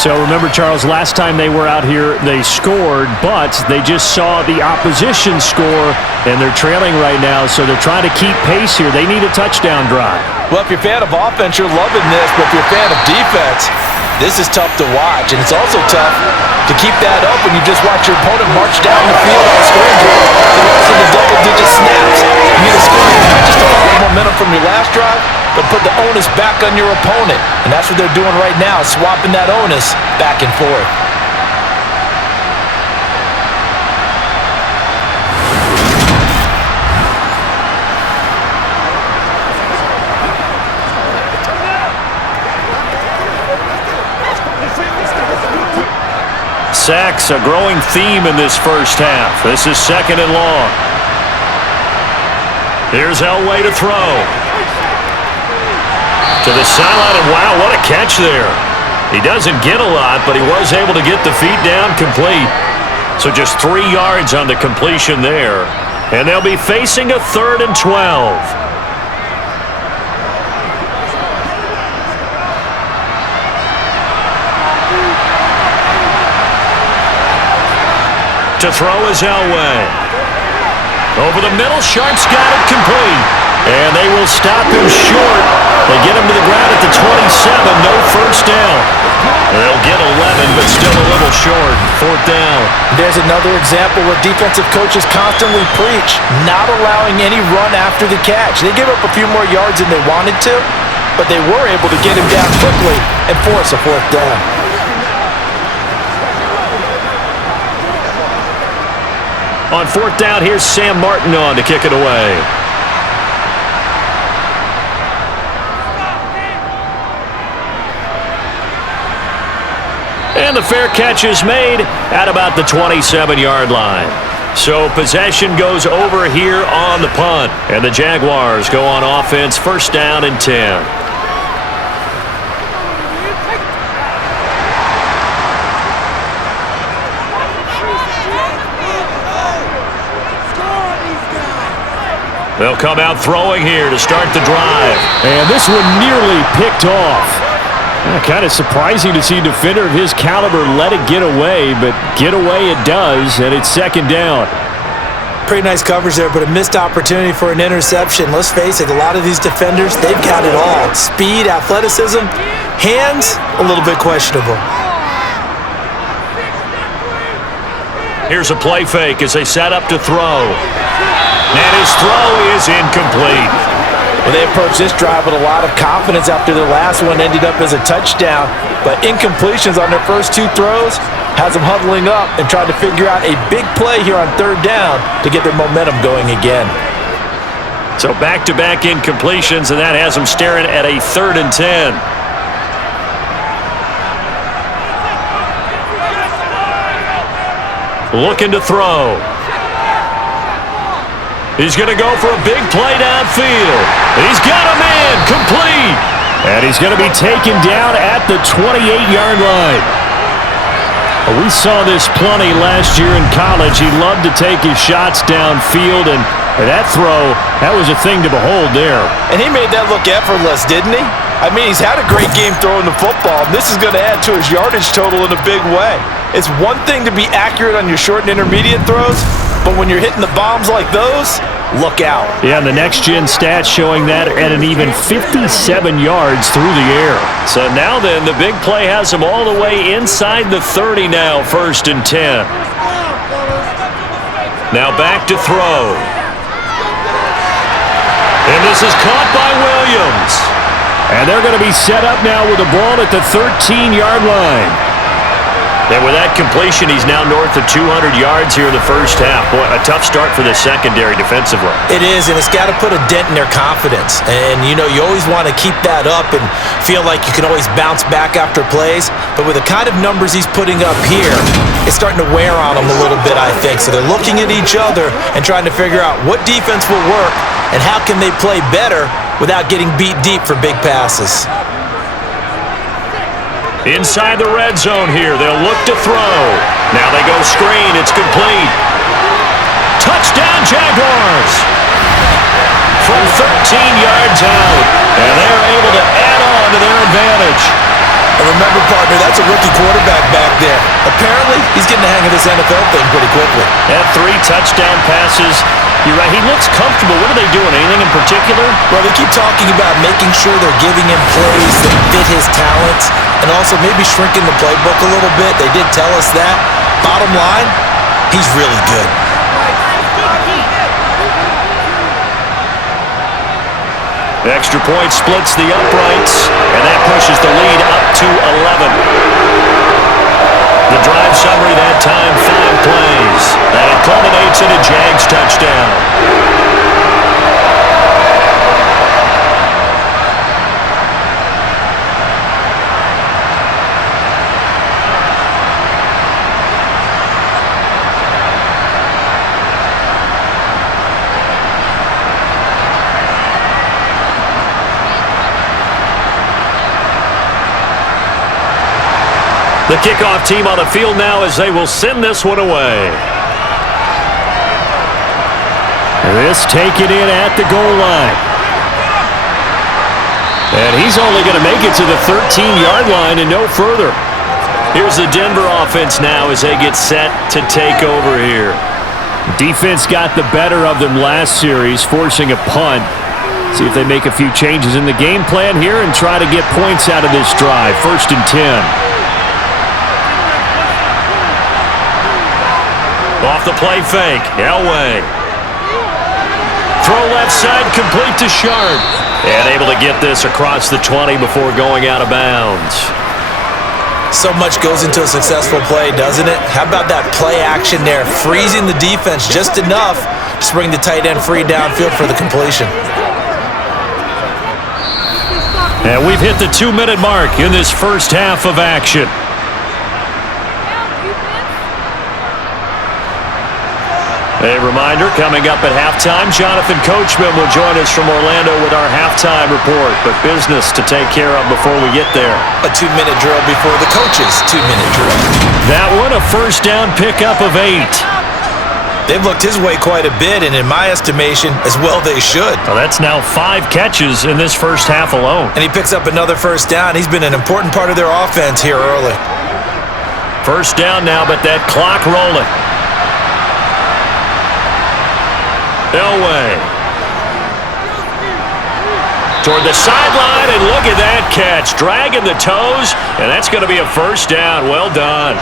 So remember, Charles, last time they were out here, they scored, but they just saw the opposition score, and they're trailing right now, so they're trying to keep pace here. They need a touchdown drive. Well, if you're a fan of offense, you're loving this, but if you're a fan of defense, this is tough to watch, and it's also tough to keep that up when you just watch your opponent march down the field on a scoring drive to the rest of the double-digit snaps. You need a scoring not just to follow momentum from your last drive, but put the onus back on your opponent, and that's what they're doing right now, swapping that onus back and forth. Sacks, a growing theme in this first half. This is 2nd and long. Here's Elway to throw. To the sideline, and wow, what a catch there. He doesn't get a lot, but he was able to get the feet down complete. So just 3 yards on the completion there. And they'll be facing a 3rd and 12. To throw is Elway. Over the middle, Sharp's got it complete. And they will stop him short. They get him to the ground at the 27, no first down. They'll get 11, but still a little short. 4th down. There's another example where defensive coaches constantly preach, not allowing any run after the catch. They give up a few more yards than they wanted to, but they were able to get him down quickly and force a 4th down. On 4th down, here's Sam Martin on to kick it away. And the fair catch is made at about the 27-yard line. So possession goes over here on the punt. And the Jaguars go on offense, 1st down and 10. They'll come out throwing here to start the drive. And this one nearly picked off. Kind of surprising to see a defender of his caliber let it get away, but get away it does, and it's 2nd down. Pretty nice coverage there, but a missed opportunity for an interception. Let's face it, a lot of these defenders, they've got it all. Speed, athleticism, hands, a little bit questionable. Here's a play fake as they set up to throw. And his throw is incomplete. Well, they approached this drive with a lot of confidence after their last one ended up as a touchdown. But incompletions on their first 2 throws has them huddling up and trying to figure out a big play here on 3rd down to get their momentum going again. So back-to-back incompletions, and that has them staring at a 3rd and 10. Looking to throw. He's going to go for a big play downfield. He's got him in, complete. And he's going to be taken down at the 28-yard line. We saw this plenty last year in college. He loved to take his shots downfield, and that throw, that was a thing to behold there. And he made that look effortless, didn't he? I mean, he's had a great game throwing the football, and this is going to add to his yardage total in a big way. It's one thing to be accurate on your short and intermediate throws, but when you're hitting the bombs like those, look out. Yeah, the next-gen stats showing that at an even 57 yards through the air. So now then, the big play has them all the way inside the 30 now, 1st and 10. Now back to throw. And this is caught by Williams. And they're going to be set up now with the ball at the 13-yard line. And with that completion, he's now north of 200 yards here in the first half. Boy, a tough start for the secondary defensively. It is, and it's got to put a dent in their confidence. And, you know, you always want to keep that up and feel like you can always bounce back after plays. But with the kind of numbers he's putting up here, it's starting to wear on them a little bit, I think. So they're looking at each other and trying to figure out what defense will work and how can they play better without getting beat deep for big passes. Inside the red zone here, they'll look to throw. Now they go screen, it's complete. Touchdown Jaguars! From 13 yards out, and they're able to add on to their advantage. And remember, partner, that's a rookie quarterback back there. Apparently, he's getting the hang of this NFL thing pretty quickly. Had 3 touchdown passes. You're right, he looks comfortable. What are they doing? Anything in particular? Well, they keep talking about making sure they're giving him plays that fit his talents and also maybe shrinking the playbook a little bit. They did tell us that. Bottom line, he's really good. The extra point splits the uprights, and that pushes the lead up to 11. The drive summary that time, 5 plays. And it culminates in a JAGS touchdown. The kickoff team on the field now as they will send this one away. This taken in at the goal line. And he's only going to make it to the 13-yard line and no further. Here's the Denver offense now as they get set to take over here. Defense got the better of them last series, forcing a punt. See if they make a few changes in the game plan here and try to get points out of this drive. 1st and 10. Off the play fake, Elway. Throw left side, complete to Sharp. And able to get this across the 20 before going out of bounds. So much goes into a successful play, doesn't it? How about that play action there, freezing the defense just enough to bring the tight end free downfield for the completion. And we've hit the 2-minute mark in this first half of action. A reminder, coming up at halftime, Jonathan Coachman will join us from Orlando with our halftime report, but business to take care of before we get there. A 2-minute drill before the coach's 2-minute drill. That one, a first down pickup of 8. They've looked his way quite a bit, and in my estimation, as well they should. Well, that's now 5 catches in this first half alone. And he picks up another first down. He's been an important part of their offense here early. First down now, but that clock rolling. Elway. Toward the sideline, and look at that catch. Dragging the toes, and that's going to be a first down. Well done.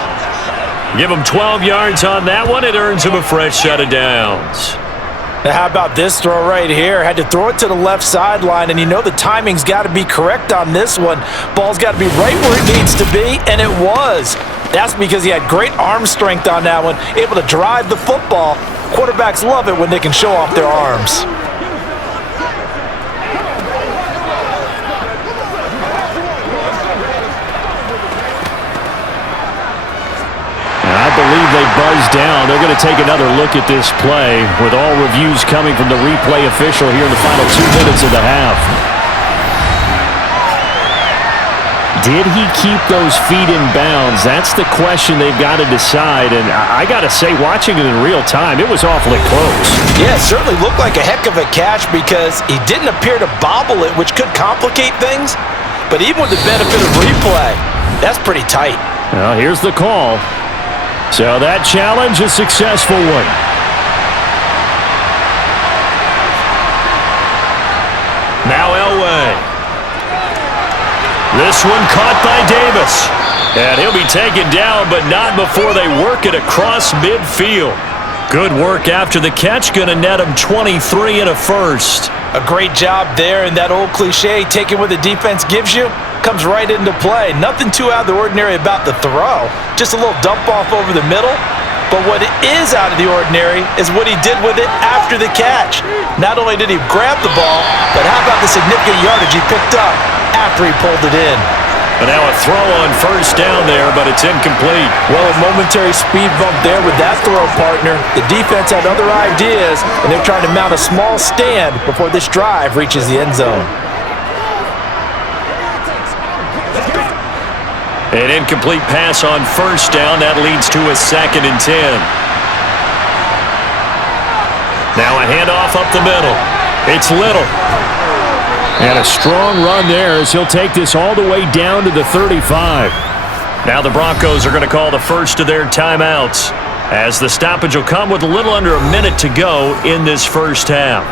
Give him 12 yards on that one. It earns him a fresh set of downs. Now how about this throw right here? Had to throw it to the left sideline, and you know the timing's got to be correct on this one. Ball's got to be right where it needs to be, and it was. That's because he had great arm strength on that one, able to drive the football. Quarterbacks love it when they can show off their arms. I believe they buzzed down. They're going to take another look at this play with all reviews coming from the replay official here in the final 2 minutes of the half. Did he keep those feet in bounds? That's the question they've got to decide. And I got to say, watching it in real time, it was awfully close. Yeah, it certainly looked like a heck of a catch because he didn't appear to bobble it, which could complicate things. But even with the benefit of replay, that's pretty tight. Well, here's the call. So that challenge, a successful one. Now Elway. This one caught by Davis. And he'll be taken down, but not before they work it across midfield. Good work after the catch. Going to net him 23 and a first. A great job there, and that old cliche, taking what the defense gives you, comes right into play. Nothing too out of the ordinary about the throw. Just a little dump off over the middle. But what is out of the ordinary is what he did with it after the catch. Not only did he grab the ball, but how about the significant yardage he picked up after he pulled it in? And now a throw on first down there, but it's incomplete. Well, a momentary speed bump there with that throw, partner. The defense had other ideas, and they're trying to mount a small stand before this drive reaches the end zone. An incomplete pass on first down. That leads to a 2nd and 10. Now a handoff up the middle. It's Little. And a strong run there as he'll take this all the way down to the 35. Now the Broncos are going to call the first of their timeouts, as the stoppage will come with a little under a minute to go in this first half.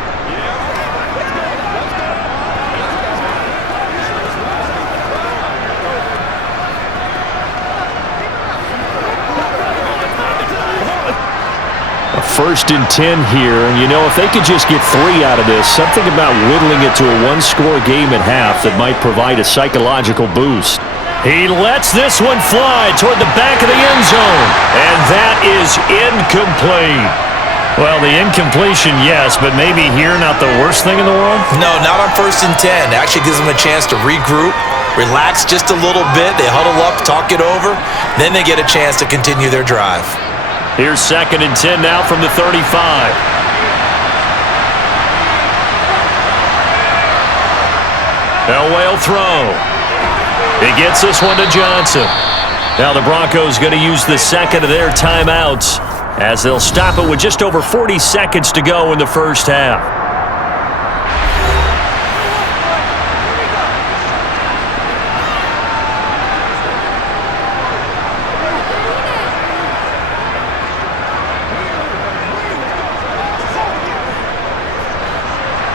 First and 10 here, and you know, if they could just get 3 out of this, something about whittling it to a one-score game at half that might provide a psychological boost. He lets this one fly toward the back of the end zone, and that is incomplete. Well, the incompletion, yes, but maybe here not the worst thing in the world? No, not on 1st and 10. It actually gives them a chance to regroup, relax just a little bit. They huddle up, talk it over, then they get a chance to continue their drive. Here's 2nd and 10 now from the 35. Elway will throw. He gets this one to Johnson. Now the Broncos going to use the 2nd of their timeouts, as they'll stop it with just over 40 seconds to go in the first half.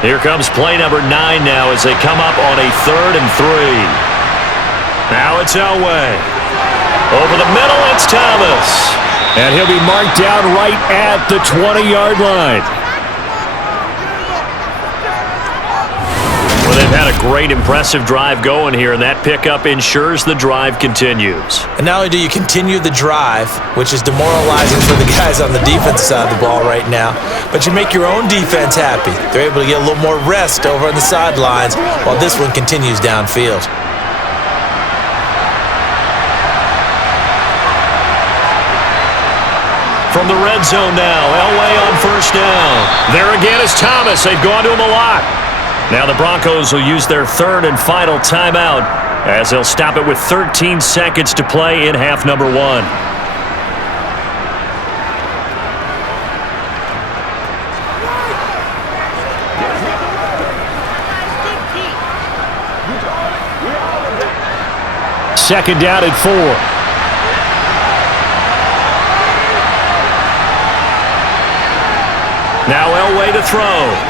Here comes play number 9 now as they come up on a 3rd and 3. Now it's Elway. Over the middle, it's Thomas. And he'll be marked down right at the 20-yard line. Well, they've had a great, impressive drive going here, and that pickup ensures the drive continues. And not only do you continue the drive, which is demoralizing for the guys on the defensive side of the ball right now, but you make your own defense happy. They're able to get a little more rest over on the sidelines while this one continues downfield. From the red zone now, Elway on first down. There again is Thomas. They've gone to him a lot. Now the Broncos will use their 3rd and final timeout, as they'll stop it with 13 seconds to play in half number 1. Second down at 4. Now Elway to throw.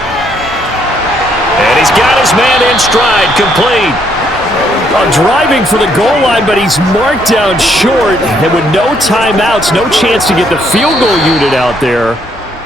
And he's got his man in stride, complete. Driving for the goal line, but he's marked down short. And with no timeouts, no chance to get the field goal unit out there.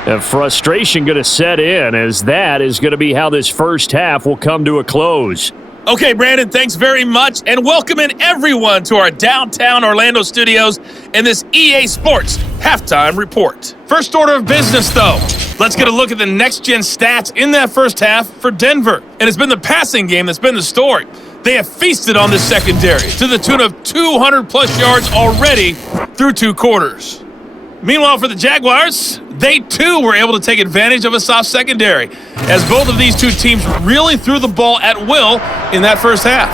And frustration going to set in, as that is going to be how this first half will come to a close. Okay, Brandon, thanks very much, and welcome in everyone to our downtown Orlando studios in this EA Sports Halftime Report. First order of business, though, let's get a look at the next-gen stats in that first half for Denver. And it's been the passing game that's been the story. They have feasted on this secondary to the tune of 200-plus yards already through 2 quarters. Meanwhile, for the Jaguars, they too were able to take advantage of a soft secondary, as both of these two teams really threw the ball at will in that first half.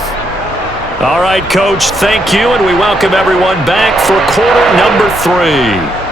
All right, Coach, thank you, and we welcome everyone back for quarter number 3.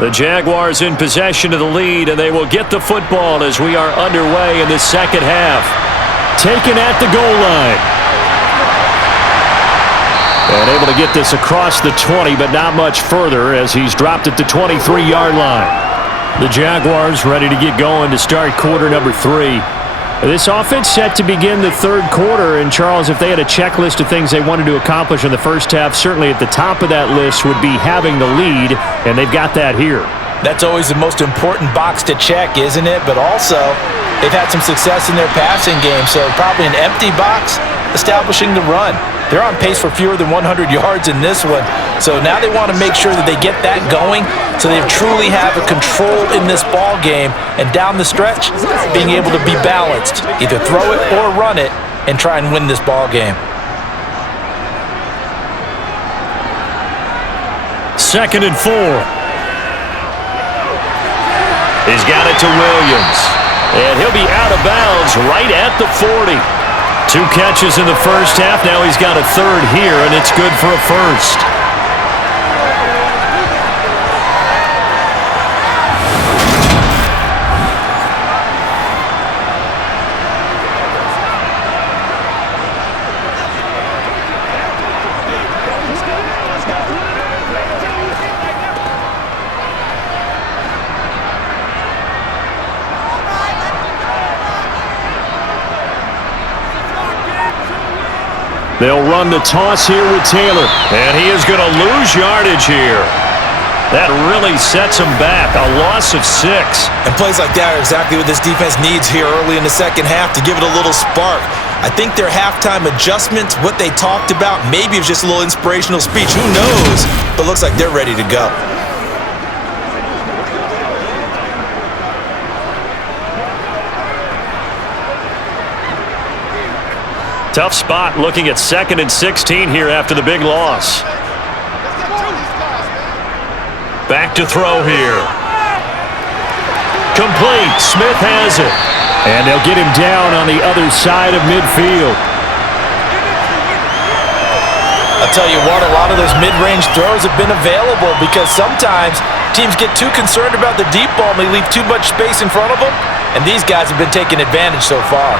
The Jaguars in possession of the lead, and they will get the football as we are underway in the second half. Taken at the goal line. And able to get this across the 20, but not much further as he's dropped it to 23-yard line. The Jaguars ready to get going to start quarter number 3. This offense set to begin the third quarter, and Charles, if they had a checklist of things they wanted to accomplish in the first half, certainly at the top of that list would be having the lead, and they've got that here. That's always the most important box to check, isn't it? But also, they've had some success in their passing game, so probably an empty box establishing the run. They're on pace for fewer than 100 yards in this one, so now they want to make sure that they get that going so they truly have a control in this ball game, and down the stretch, being able to be balanced, either throw it or run it, and try and win this ball game. Second and 4. He's got it to Williams, and he'll be out of bounds right at the 40. 2 catches in the first half. Now he's got a third here, and it's good for a first. They'll run the toss here with Taylor, and he is going to lose yardage here. That really sets him back, a loss of 6. And plays like that are exactly what this defense needs here early in the second half to give it a little spark. I think their halftime adjustments, what they talked about, maybe it was just a little inspirational speech. Who knows? But looks like they're ready to go. Tough spot looking at 2nd and 16 here after the big loss. Back to throw here. Complete. Smith has it. And they'll get him down on the other side of midfield. I'll tell you what, a lot of those mid-range throws have been available because sometimes teams get too concerned about the deep ball and they leave too much space in front of them. And these guys have been taking advantage so far.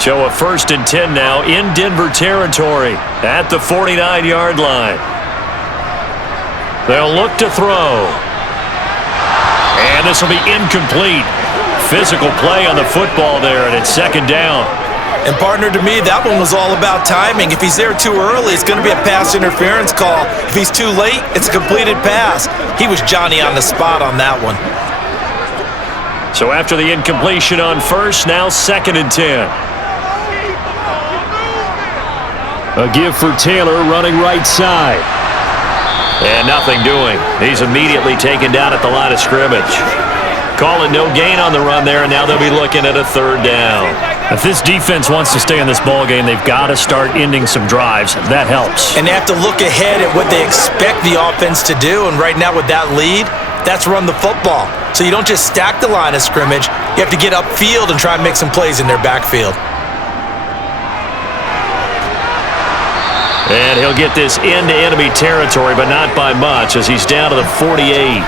So a 1st and 10 now in Denver territory at the 49-yard line. They'll look to throw. And this will be incomplete. Physical play on the football there, and it's 2nd down. And partner, to me, that one was all about timing. If he's there too early, it's going to be a pass interference call. If he's too late, it's a completed pass. He was Johnny on the spot on that one. So after the incompletion on 1st, now 2nd and 10. A give for Taylor running right side. And nothing doing. He's immediately taken down at the line of scrimmage. Calling no gain on the run there, and now they'll be looking at a 3rd down. If this defense wants to stay in this ball game, they've got to start ending some drives. That helps. And they have to look ahead at what they expect the offense to do, and right now with that lead, that's run the football. So you don't just stack the line of scrimmage. You have to get upfield and try and make some plays in their backfield. And he'll get this into enemy territory, but not by much as he's down to the 48.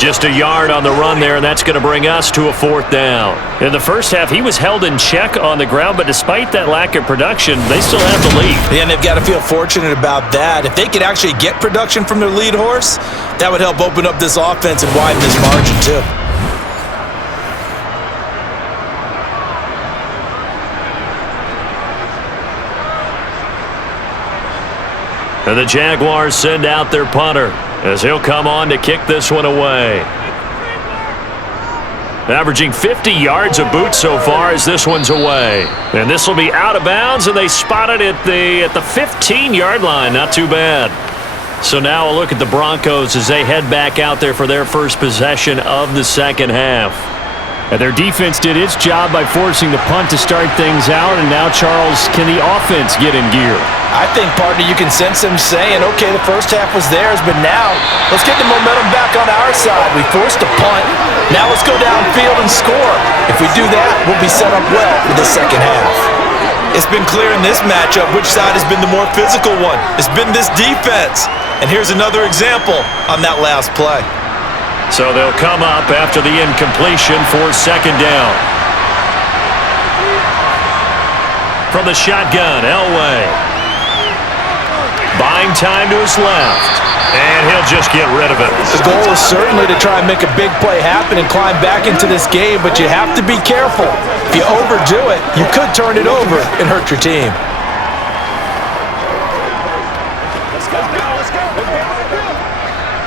Just a yard on the run there, and that's going to bring us to a 4th down. In the first half, he was held in check on the ground, but despite that lack of production, they still have the lead. Yeah, and they've got to feel fortunate about that. If they could actually get production from their lead horse, that would help open up this offense and widen this margin too. And the Jaguars send out their punter as he'll come on to kick this one away. Averaging 50 yards a boot so far as this one's away. And this will be out of bounds, and they spot it at the 15-yard line. Not too bad. So now a look at the Broncos as they head back out there for their first possession of the second half. And their defense did its job by forcing the punt to start things out, and now, Charles, can the offense get in gear? I think, partner, you can sense him saying, okay, the first half was theirs, but now let's get the momentum back on our side. We forced a punt. Now let's go downfield and score. If we do that, we'll be set up well for the second half. It's been clear in this matchup which side has been the more physical one. It's been this defense. And here's another example on that last play. So they'll come up after the incompletion for second down. From the shotgun, Elway. Buying time to his left. And he'll just get rid of it. The goal is certainly to try and make a big play happen and climb back into this game, but you have to be careful. If you overdo it, you could turn it over and hurt your team.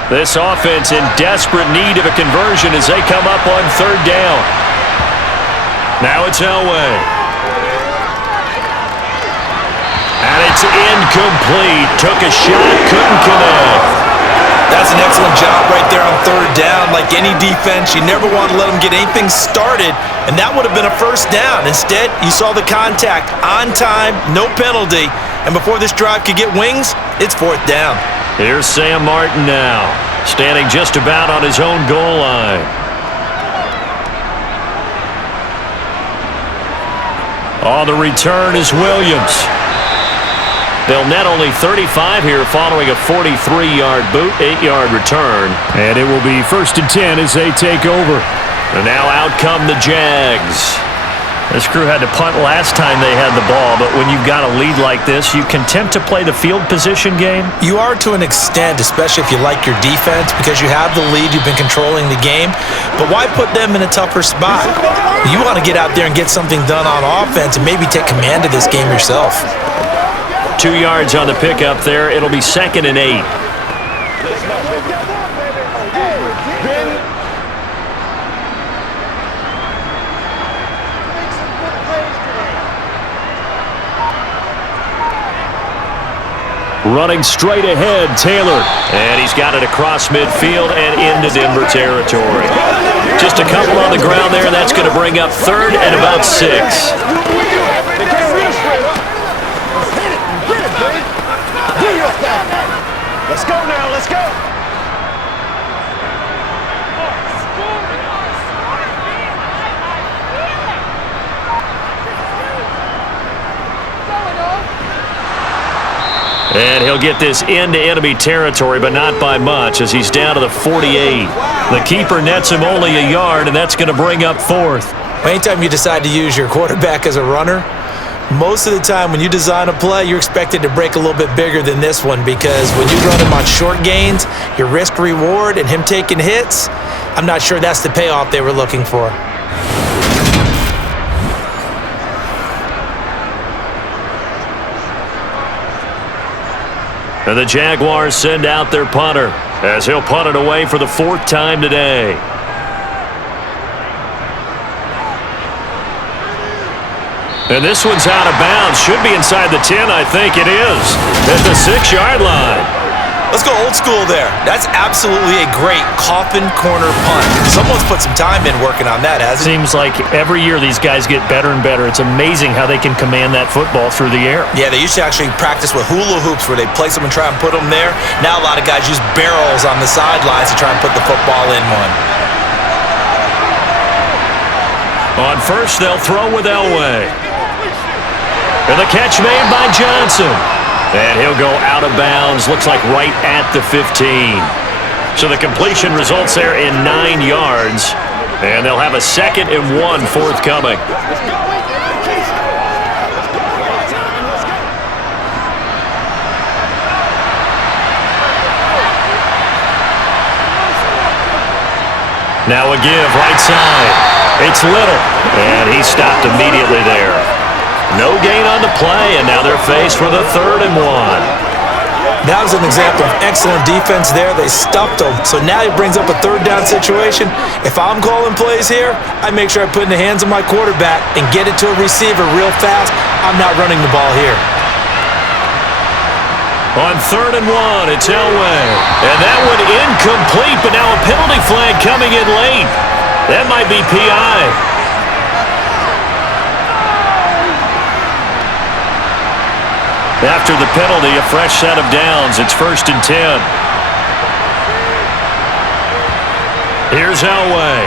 This offense in desperate need of a conversion as they come up on third down. Now it's Elway. And it's incomplete. Took a shot, couldn't connect. That's an excellent job right there on third down. Like any defense, you never want to let them get anything started, and that would have been a first down. Instead, you saw the contact on time, no penalty, and before this drive could get wings, it's fourth down. Here's Sam Martin now, standing just about on his own goal line. On the return is Williams. They'll net only 35 here following a 43-yard boot, 8-yard return. And it will be 1st and 10 as they take over. And now out come the Jags. This crew had to punt last time they had the ball, but when you've got a lead like this, you content to play the field position game? You are to an extent, especially if you like your defense, because you have the lead, you've been controlling the game. But why put them in a tougher spot? You want to get out there and get something done on offense and maybe take command of this game yourself. 2 yards on the pickup there. It'll be 2nd and 8. Running straight ahead, Taylor. And he's got it across midfield and into Denver territory. Just a couple on the ground there. That's going to bring up 3rd and about 6. Let's go now, let's go. And he'll get this into enemy territory, but not by much as he's down to the 48. The keeper nets him only a yard, and that's going to bring up 4th. Anytime you decide to use your quarterback as a runner, most of the time when you design a play, you're expected to break a little bit bigger than this one, because when you run him on short gains, your risk-reward and him taking hits, I'm not sure that's the payoff they were looking for. And the Jaguars send out their punter as he'll punt it away for the 4th time today. And this one's out of bounds. Should be inside the 10, I think it is. At the 6-yard line. Let's go old school there. That's absolutely a great coffin corner punt. Someone's put some time in working on that, hasn't it? Seems like every year these guys get better and better. It's amazing how they can command that football through the air. Yeah, they used to actually practice with hula hoops where they place them and try and put them there. Now a lot of guys use barrels on the sidelines to try and put the football in one. On first, they'll throw with Elway. And the catch made by Johnson. And he'll go out of bounds, looks like right at the 15. So the completion results there in 9 yards. And they'll have a 2nd and 1 forthcoming. Now a give right side. It's Little. And he stopped immediately there. No gain on the play, and now they're faced with a 3rd and 1. That was an example of excellent defense there. They stuffed him. So now he brings up a 3rd down situation. If I'm calling plays here, I make sure I put it in the hands of my quarterback and get it to a receiver real fast. I'm not running the ball here. On 3rd and 1, it's Elway. And that one incomplete, but now a penalty flag coming in late. That might be PI. After the penalty, a fresh set of downs. It's 1st and 10. Here's Elway.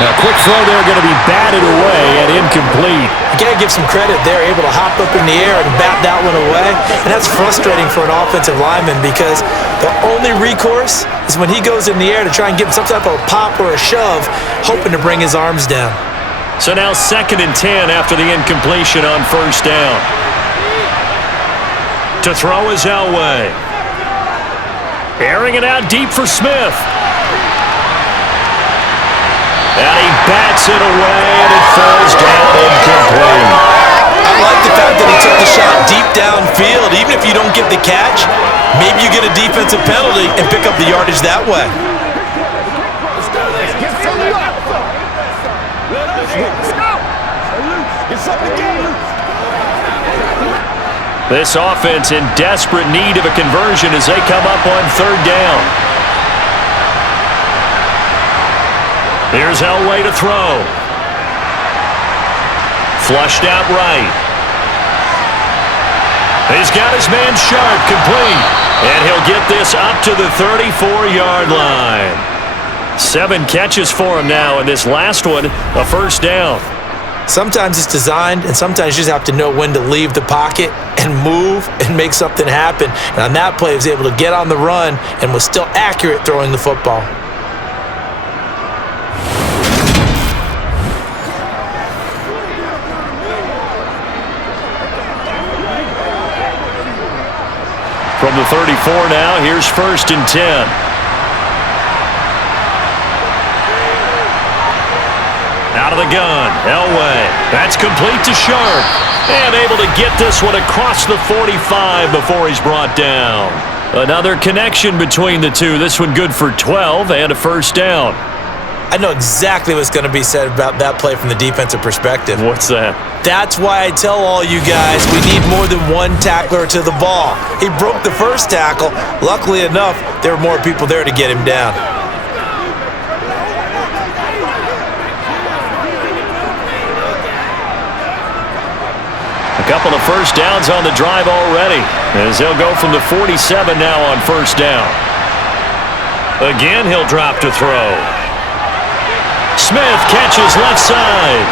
A quick throw there going to be batted away and incomplete. You got to give some credit. They're able to hop up in the air and bat that one away. And that's frustrating for an offensive lineman because the only recourse is when he goes in the air to try and get some type of a pop or a shove, hoping to bring his arms down. So now 2nd and 10 after the incompletion on 1st down. To throw is Elway. Airing it out deep for Smith. And he bats it away, and it falls down incomplete. I like the fact that he took the shot deep downfield. Even if you don't get the catch, maybe you get a defensive penalty and pick up the yardage that way. Let's go. Get some up. Let's go. Get something to get. This offense in desperate need of a conversion as they come up on 3rd down. Here's Elway to throw. Flushed out right. He's got his man Sharp complete. And he'll get this up to the 34-yard line. 7 catches for him now, and this last one, a 1st down. Sometimes it's designed, and sometimes you just have to know when to leave the pocket and move and make something happen. And on that play, he was able to get on the run and was still accurate throwing the football. From the 34 now, here's 1st and 10. Out of the gun, Elway. That's complete to Sharp. And able to get this one across the 45 before he's brought down. Another connection between the two. This one good for 12 and a 1st down. I know exactly what's going to be said about that play from the defensive perspective. What's that? That's why I tell all you guys we need more than one tackler to the ball. He broke the first tackle. Luckily enough, there were more people there to get him down. A couple of 1st downs on the drive already, as he'll go from the 47 now on 1st down. Again, he'll drop to throw. Smith catches left side.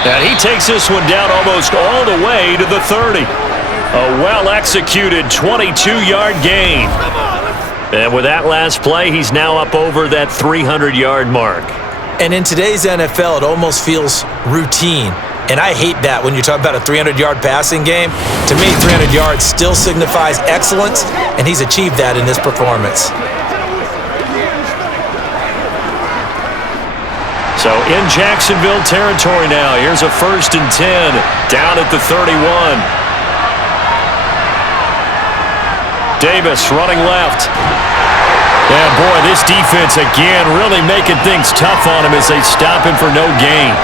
And he takes this one down almost all the way to the 30. A well-executed 22-yard gain. And with that last play, he's now up over that 300-yard mark. And in today's NFL, it almost feels routine. And I hate that when you're talking about a 300-yard passing game. To me, 300 yards still signifies excellence, and he's achieved that in this performance. So in Jacksonville territory now. Here's a 1st and 10 down at the 31. Davis running left. Yeah, boy, this defense again really making things tough on him as they stop him for no gain.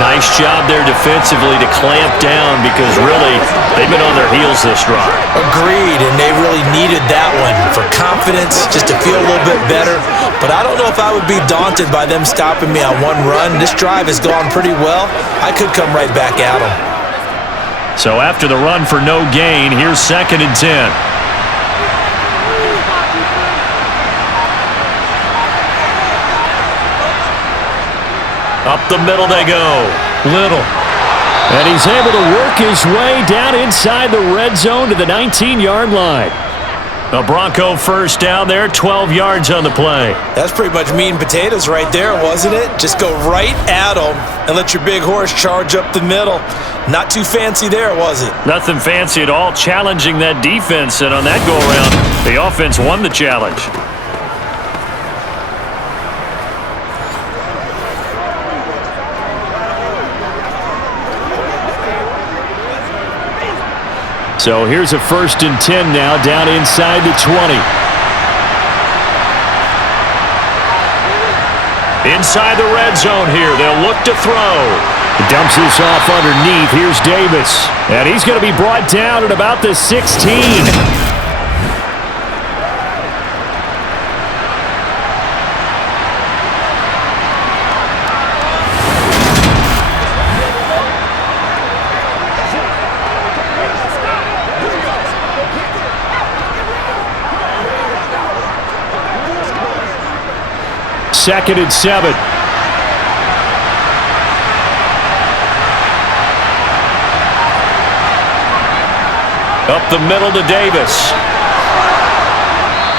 Nice job there defensively to clamp down because really they've been on their heels this drive. Agreed, and they really needed that one for confidence, just to feel a little bit better. But I don't know if I would be daunted by them stopping me on one run. This drive has gone pretty well. I could come right back at them. So after the run for no gain, here's 2nd and 10. Up the middle they go. Little. And he's able to work his way down inside the red zone to the 19-yard line. A Bronco 1st down there, 12 yards on the play. That's pretty much meat and potatoes right there, wasn't it? Just go right at them and let your big horse charge up the middle. Not too fancy there, was it? Nothing fancy at all, challenging that defense. And on that go-around, the offense won the challenge. So here's a 1st and 10 now down inside the 20. Inside the red zone here, they'll look to throw. Dumps this off underneath. Here's Davis. And he's going to be brought down at about the 16. 2nd and 7. Up the middle to Davis.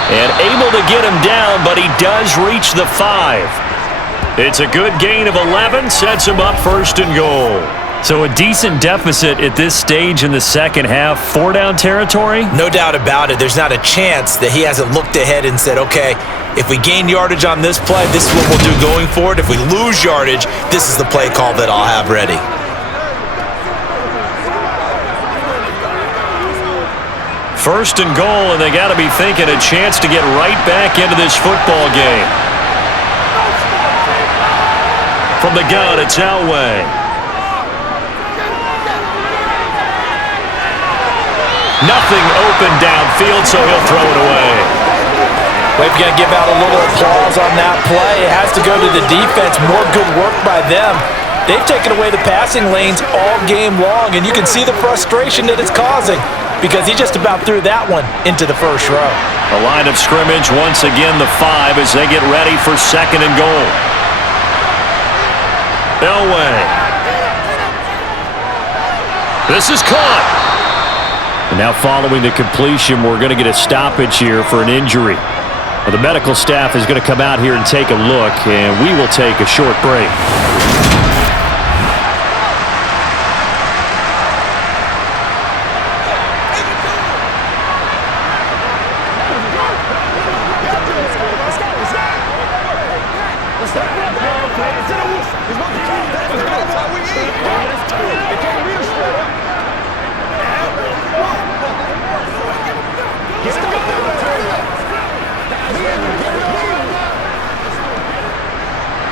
And able to get him down, but he does reach the 5. It's a good gain of 11, sets him up 1st and goal. So a decent deficit at this stage in the second half. 4-down territory? No doubt about it. There's not a chance that he hasn't looked ahead and said, okay, if we gain yardage on this play, this is what we'll do going forward. If we lose yardage, this is the play call that I'll have ready. First and goal, and they got to be thinking a chance to get right back into this football game. From the gun, it's Elway. Nothing open downfield, so he'll throw it away. Well, if you're going to give out a little applause on that play, it has to go to the defense. More good work by them. They've taken away the passing lanes all game long, and you can see the frustration that it's causing, because he just about threw that one into the first row. A line of scrimmage, once again the 5 as they get ready for 2nd and goal. Elway. This is caught. And now following the completion, we're going to get a stoppage here for an injury. Well, the medical staff is going to come out here and take a look, and we will take a short break.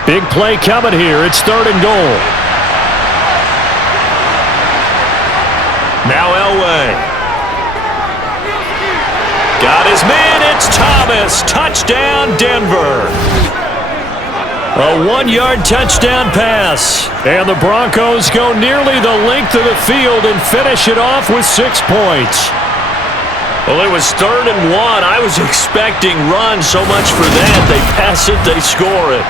Big play coming here. It's 3rd and goal. Now Elway. Got his man. It's Thomas. Touchdown, Denver. A 1-yard touchdown pass. And the Broncos go nearly the length of the field and finish it off with 6 points. Well, it was 3rd and 1. I was expecting run, so much for that. They pass it, they score it.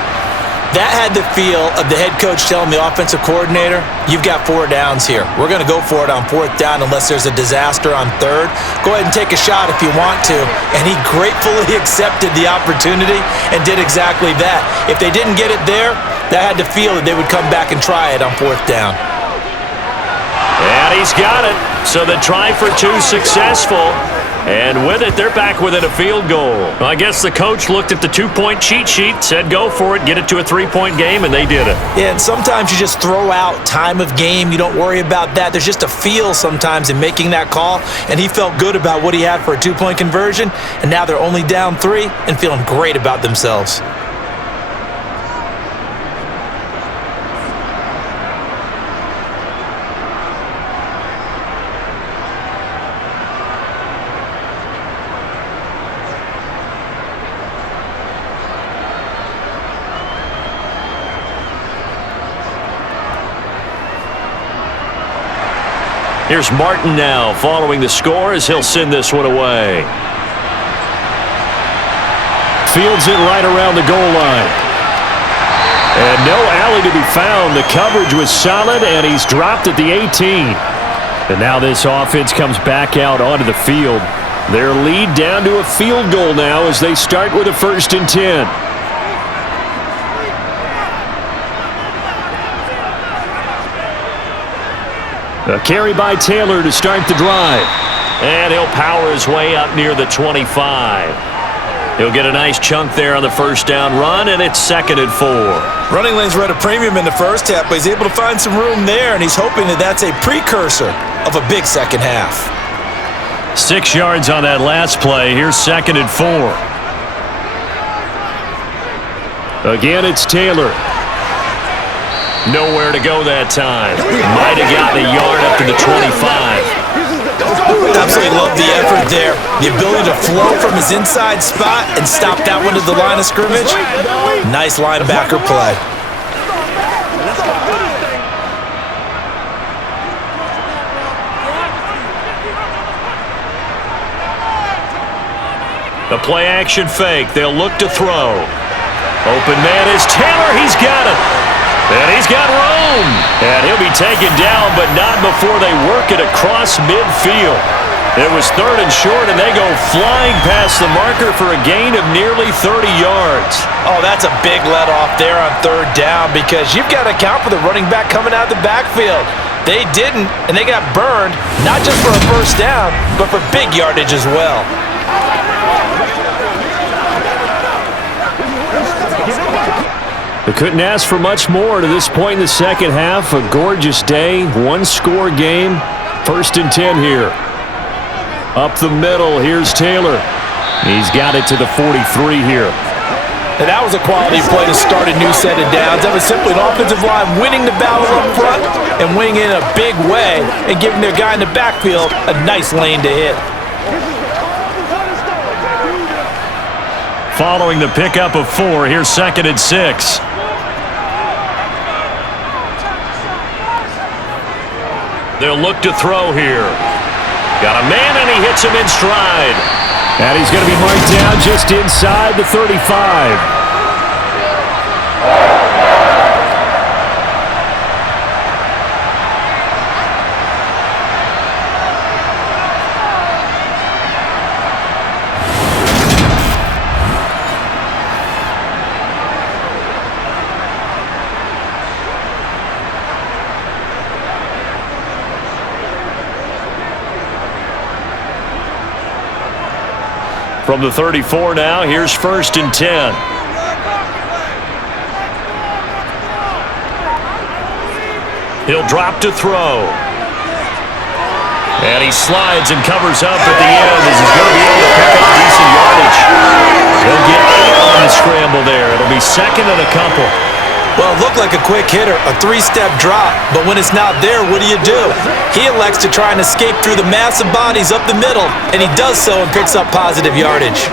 That had the feel of the head coach telling the offensive coordinator, you've got 4 downs here. We're going to go for it on 4th down unless there's a disaster on 3rd. Go ahead and take a shot if you want to. And he gratefully accepted the opportunity and did exactly that. If they didn't get it there, that had the feel that they would come back and try it on 4th down. And he's got it. So the try for 2 successful. And with it, they're back within a field goal. Well, I guess the coach looked at the 2-point cheat sheet, said go for it, get it to a 3-point game, and they did it. Yeah, and sometimes you just throw out time of game. You don't worry about that. There's just a feel sometimes in making that call, and he felt good about what he had for a 2-point conversion, and now they're only down 3 and feeling great about themselves. Here's Martin now following the score as he'll send this one away. Fields it right around the goal line. And no alley to be found. The coverage was solid, and he's dropped at the 18. And now this offense comes back out onto the field. Their lead down to a field goal now as they start with a 1st and 10. A carry by Taylor to start the drive. And he'll power his way up near the 25. He'll get a nice chunk there on the 1st down run, and it's 2nd and 4. Running lanes were at a premium in the first half, but he's able to find some room there, and he's hoping that that's a precursor of a big second half. 6 yards on that last play. Here's 2nd and 4. Again, it's Taylor. Nowhere to go that time. Might have gotten a yard up to the 25. Absolutely love the effort there. The ability to flow from his inside spot and stop that one to the line of scrimmage. Nice linebacker play. The play action fake. They'll look to throw. Open man is Taylor. He's got it. And he's got room. And he'll be taken down, but not before they work it across midfield. It was 3rd and short, and they go flying past the marker for a gain of nearly 30 yards. Oh, that's a big let-off there on 3rd down because you've got to account for the running back coming out of the backfield. They didn't, and they got burned, not just for a 1st down, but for big yardage as well. They couldn't ask for much more to this point in the second half. A gorgeous day, 1-score game, 1st and 10 here. Up the middle, here's Taylor. He's got it to the 43 here. And that was a quality play to start a new set of downs. That was simply an offensive line winning the battle up front and winning in a big way and giving their guy in the backfield a nice lane to hit. Following the pickup of 4, here's 2nd and 6. They'll look to throw here. Got a man, and he hits him in stride. And he's going to be marked down just inside the 35. From the 34 now, here's 1st and 10. He'll drop to throw. And he slides and covers up at the end as he's going to be able to pick up decent yardage. He'll get 8 on the scramble there. It'll be 2nd and a couple. Well, it looked like a quick hitter, a 3-step drop, but when it's not there, what do? He elects to try and escape through the massive bodies up the middle, and he does so and picks up positive yardage.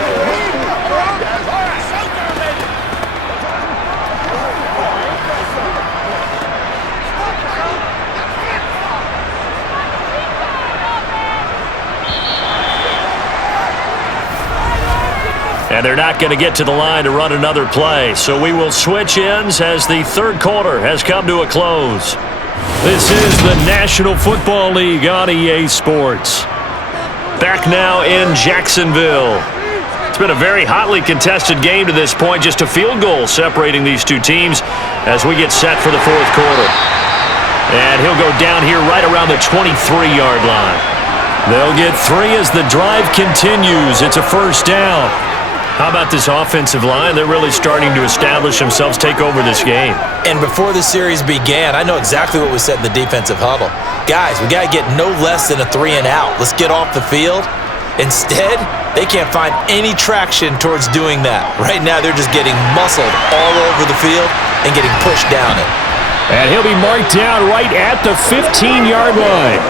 And they're not going to get to the line to run another play. So we will switch ends as the 3rd quarter has come to a close. This is the National Football League on EA Sports. Back now in Jacksonville. It's been a very hotly contested game to this point. Just a field goal separating these two teams as we get set for the 4th quarter. And he'll go down here right around the 23-yard line. They'll get 3 as the drive continues. It's a 1st down. How about this offensive line? They're really starting to establish themselves, take over this game. And before the series began, I know exactly what was said in the defensive huddle. Guys, we got to get no less than a 3 and out. Let's get off the field. Instead, they can't find any traction towards doing that. Right now, they're just getting muscled all over the field and getting pushed down it. And he'll be marked down right at the 15-yard line.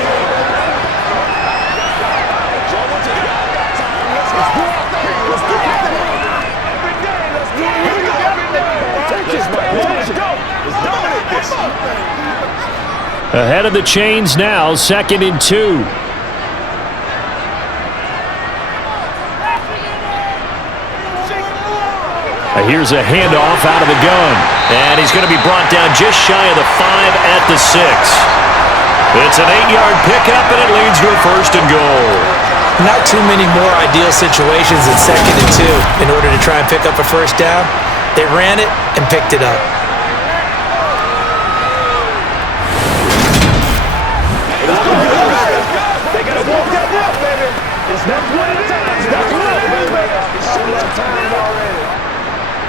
Ahead of the chains now, 2nd and 2. Here's a handoff out of the gun. And he's going to be brought down just shy of the 5 at the 6. It's an 8-yard pickup, and it leads to a 1st and goal. Not too many more ideal situations than 2nd and 2 in order to try and pick up a 1st down. They ran it and picked it up.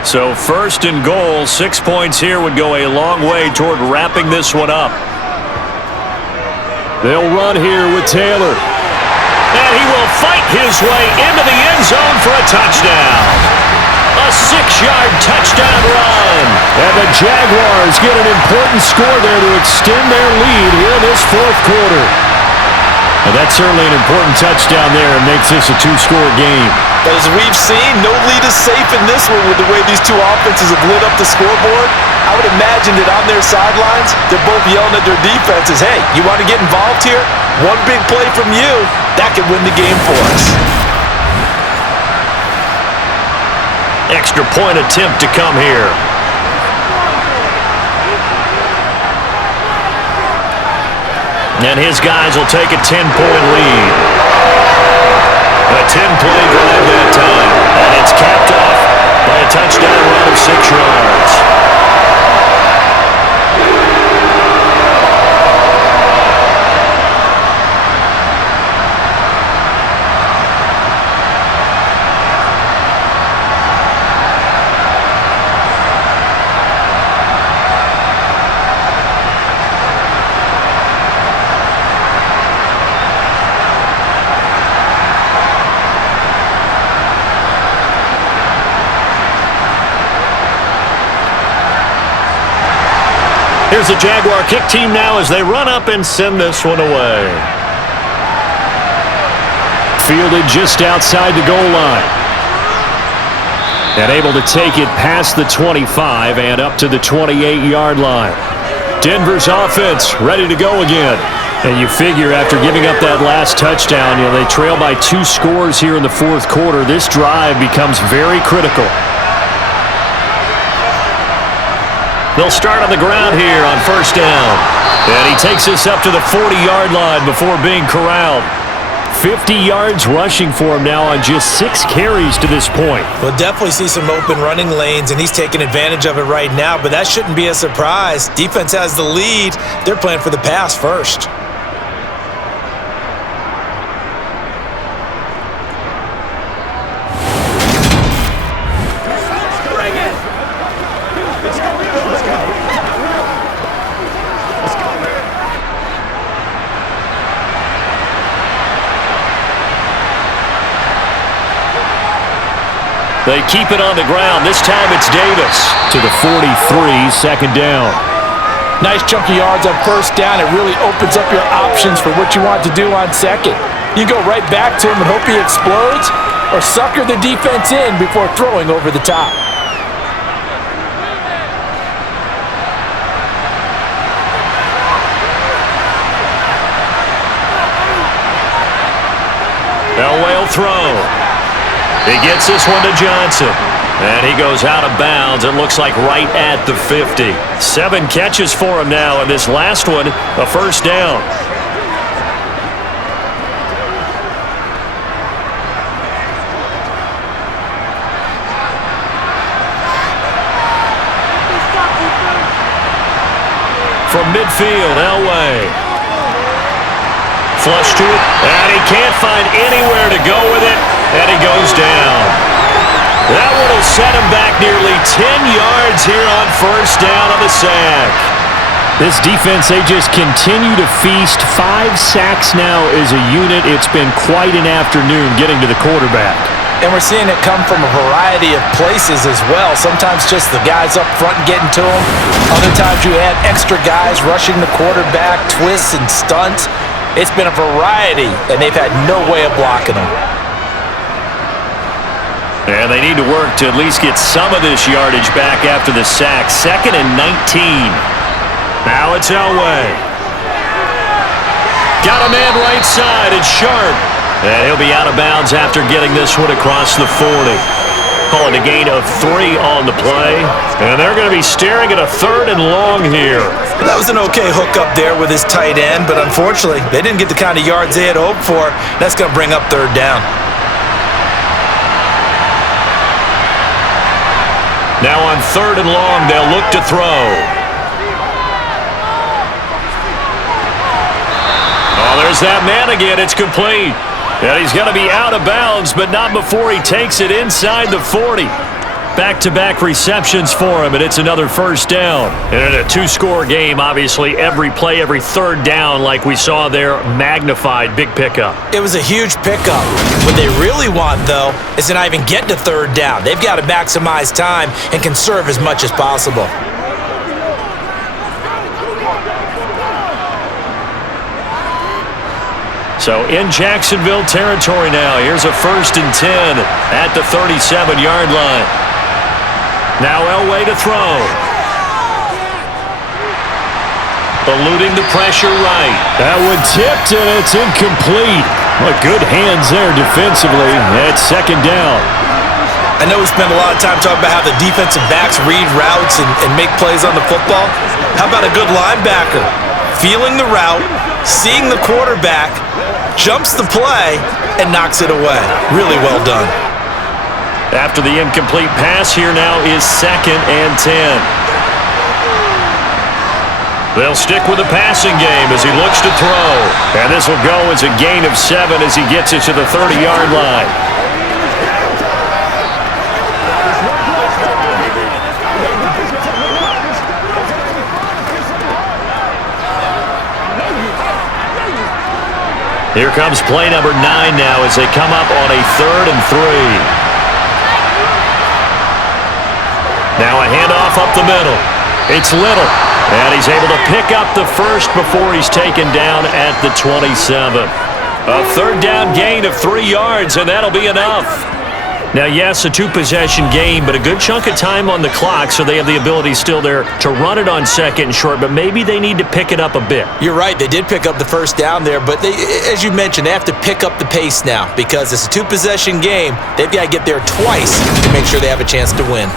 So 1st and goal, 6 points here would go a long way toward wrapping this one up. They'll run here with Taylor. And he will fight his way into the end zone for a touchdown. A 6-yard touchdown run. And the Jaguars get an important score there to extend their lead here in this 4th quarter. And that's certainly an important touchdown there and makes this a 2-score game. But as we've seen, no lead is safe in this one with the way these two offenses have lit up the scoreboard. I would imagine that on their sidelines, they're both yelling at their defenses, hey, you want to get involved here? One big play from you, that could win the game for us. extra point attempt to come here. And his guys will take a 10-point lead. A 10-play drive that time. And it's capped off by a touchdown run of 6 yards. Here's the Jaguar kick team now as they run up and send this one away. Fielded just outside the goal line. And able to take it past the 25 and up to the 28-yard line. Denver's offense ready to go again. And you figure after giving up that last touchdown, they trail by 2 scores here in the fourth quarter. This drive becomes very critical. They'll start on the ground here on first down. And he takes us up to the 40-yard line before being corralled. 50 yards rushing for him now on just 6 carries to this point. We'll definitely see some open running lanes, and he's taking advantage of it right now, but that shouldn't be a surprise. Defense has the lead. They're playing for the pass first. They keep it on the ground. This time it's Davis to the 43, second down. Nice chunky yards on first down. It really opens up your options for what you want to do on second. You go right back to him and hope he explodes, or sucker the defense in before throwing over the top. Elway will throw. He gets this one to Johnson. And he goes out of bounds, it looks like right at the 50. 7 catches for him now, and this last one, a first down. From midfield, Elway. Flush to it, and he can't find anywhere to go with it, and he goes down. That one will set him back nearly 10 yards here on first down on the sack. This defense, they just continue to feast. 5 sacks now as a unit. It's been quite an afternoon getting to the quarterback. And we're seeing it come from a variety of places as well. Sometimes just the guys up front getting to him. Other times you had extra guys rushing the quarterback, twists and stunts. It's been a variety, and they've had no way of blocking them. And they need to work to at least get some of this yardage back after the sack. 2nd and 19. Now it's Elway. Got a man right side. It's Sharp. And he'll be out of bounds after getting this one across the 40. Calling a gain of 3 on the play. And they're going to be staring at a 3rd and long here. That was an okay hook up there with his tight end, but unfortunately, they didn't get the kind of yards they had hoped for. That's going to bring up 3rd down. Now on 3rd and long, they'll look to throw. Oh, there's that man again. It's complete. And he's going to be out of bounds, but not before he takes it inside the 40. Back-to-back receptions for him, and it's another first down. And in a 2-score game, obviously, every play, every 3rd down, like we saw there, magnified, big pickup. It was a huge pickup. What they really want, though, is to not even get to 3rd down. They've got to maximize time and conserve as much as possible. So in Jacksonville territory now. Here's a 1st and 10 at the 37-yard line. Now Elway to throw. Eluding the pressure right. That one tipped, and it's incomplete. Well, good hands there defensively. It's 2nd down. I know we spend a lot of time talking about how the defensive backs read routes and make plays on the football. How about a good linebacker? Feeling the route, seeing the quarterback, jumps the play, and knocks it away. Really well done. After the incomplete pass, here now is 2nd and 10. They'll stick with the passing game as he looks to throw. And this will go as a gain of 7 as he gets it to the 30-yard line. Here comes play number 9 now as they come up on a 3rd and 3. Now a handoff up the middle. It's Little. And he's able to pick up the first before he's taken down at the 27. A 3rd down gain of 3 yards, and that'll be enough. Now, yes, a 2-possession game, but a good chunk of time on the clock, so they have the ability still there to run it on 2nd and short, but maybe they need to pick it up a bit. You're right. They did pick up the first down there, but as you mentioned, they have to pick up the pace now because it's a 2-possession game. They've got to get there twice to make sure they have a chance to win.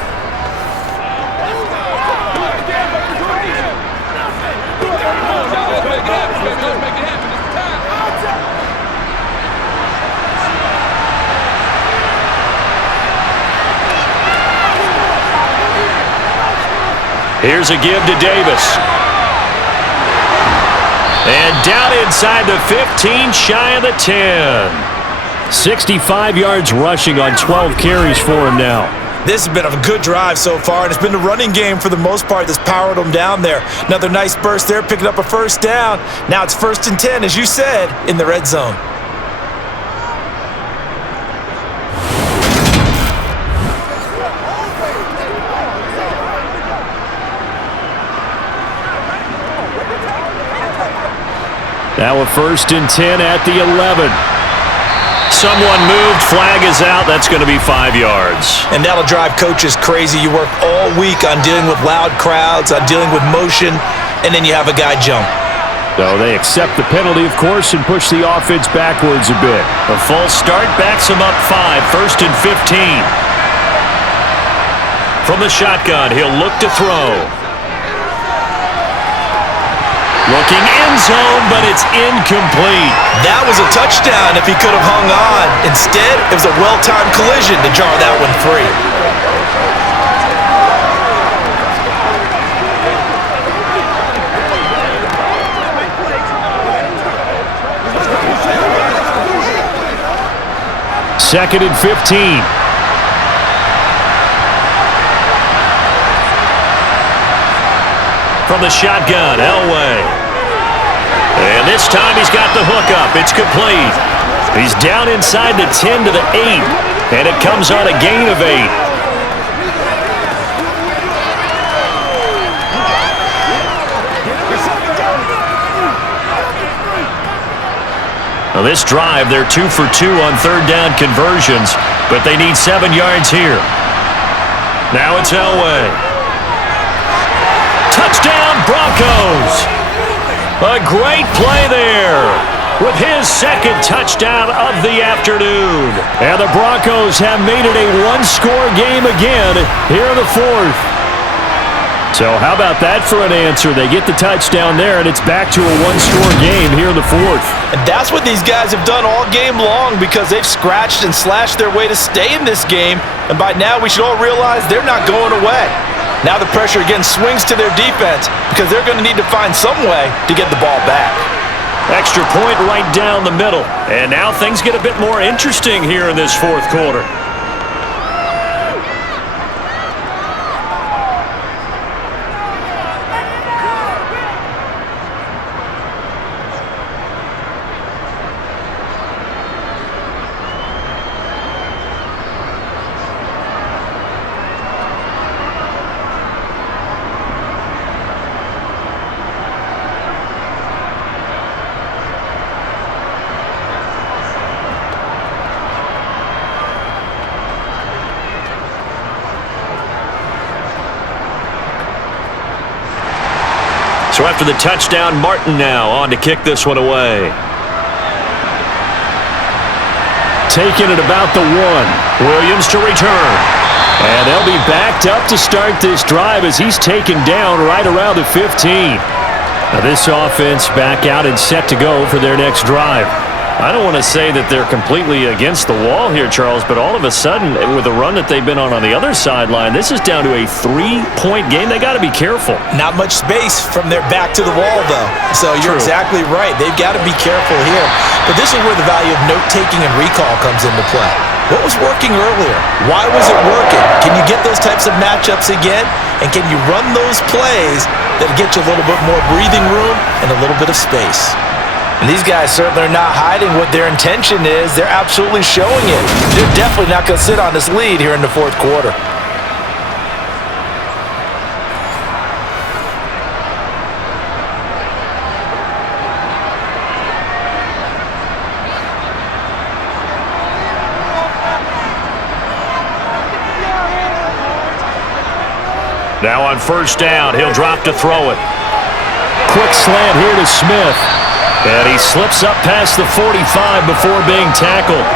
Here's a give to Davis. And down inside the 15, shy of the 10. 65 yards rushing on 12 carries for him now. This has been a good drive so far, and it's been the running game for the most part that's powered them down there. Another nice burst there, picking up a first down. Now it's 1st and 10, as you said, in the red zone. Now a 1st and 10 at the 11. Someone moved, flag is out. That's going to be 5 yards. And that'll drive coaches crazy. You work all week on dealing with loud crowds, on dealing with motion, and then you have a guy jump. So they accept the penalty, of course, and push the offense backwards a bit. A false start backs him up 5, 1st and 15. From the shotgun, he'll look to throw. Looking end zone, but it's incomplete. That was a touchdown if he could have hung on. Instead, it was a well-timed collision to jar that one free. Second and 15. From the shotgun, Elway. And this time he's got the hook up. It's complete. He's down inside the 10 to the 8. And it comes on a gain of 8. Now this drive, they're 2 for 2 on 3rd down conversions, but they need 7 yards here. Now it's Elway. Touchdown, Broncos! A great play there with his 2nd touchdown of the afternoon. And the Broncos have made it a one-score game again here in the 4th. So how about that for an answer? They get the touchdown there, and it's back to a one-score game here in the 4th. And that's what these guys have done all game long because they've scratched and slashed their way to stay in this game. And by now we should all realize they're not going away. Now the pressure again swings to their defense because they're going to need to find some way to get the ball back. Extra point right down the middle. And now things get a bit more interesting here in this 4th quarter. So after the touchdown, Martin now on to kick this one away. taken at about the 1. Williams to return. And they'll be backed up to start this drive as he's taken down right around the 15. Now this offense back out and set to go for their next drive. I don't want to say that they're completely against the wall here, Charles, but all of a sudden, with the run that they've been on the other sideline, this is down to a 3-point game. They got to be careful. Not much space from their back to the wall, though. So you're True. exactly right. They've got to be careful here. But this is where the value of note-taking and recall comes into play. What was working earlier? Why was it working? Can you get those types of matchups again? And can you run those plays that get you a little bit more breathing room and a little bit of space? And these guys certainly are not hiding what their intention is. They're absolutely showing it. They're definitely not going to sit on this lead here in the fourth quarter. Now on first down, he'll drop to throw it. Quick slant here to Smith. And he slips up past the 45 before being tackled.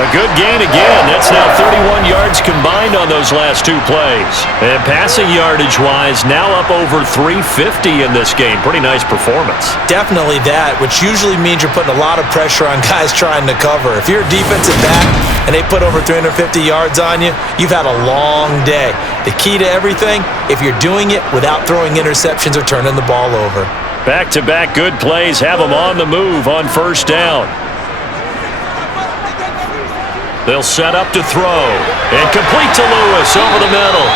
A good gain again. That's now 31 yards combined on those last 2 plays. And passing yardage-wise, now up over 350 in this game. Pretty nice performance. Definitely that, which usually means you're putting a lot of pressure on guys trying to cover. If you're a defensive back and they put over 350 yards on you, you've had a long day. The key to everything, if you're doing it without throwing interceptions or turning the ball over. Back-to-back good plays have them on the move on first down. They'll set up to throw. And complete to Lewis over the middle.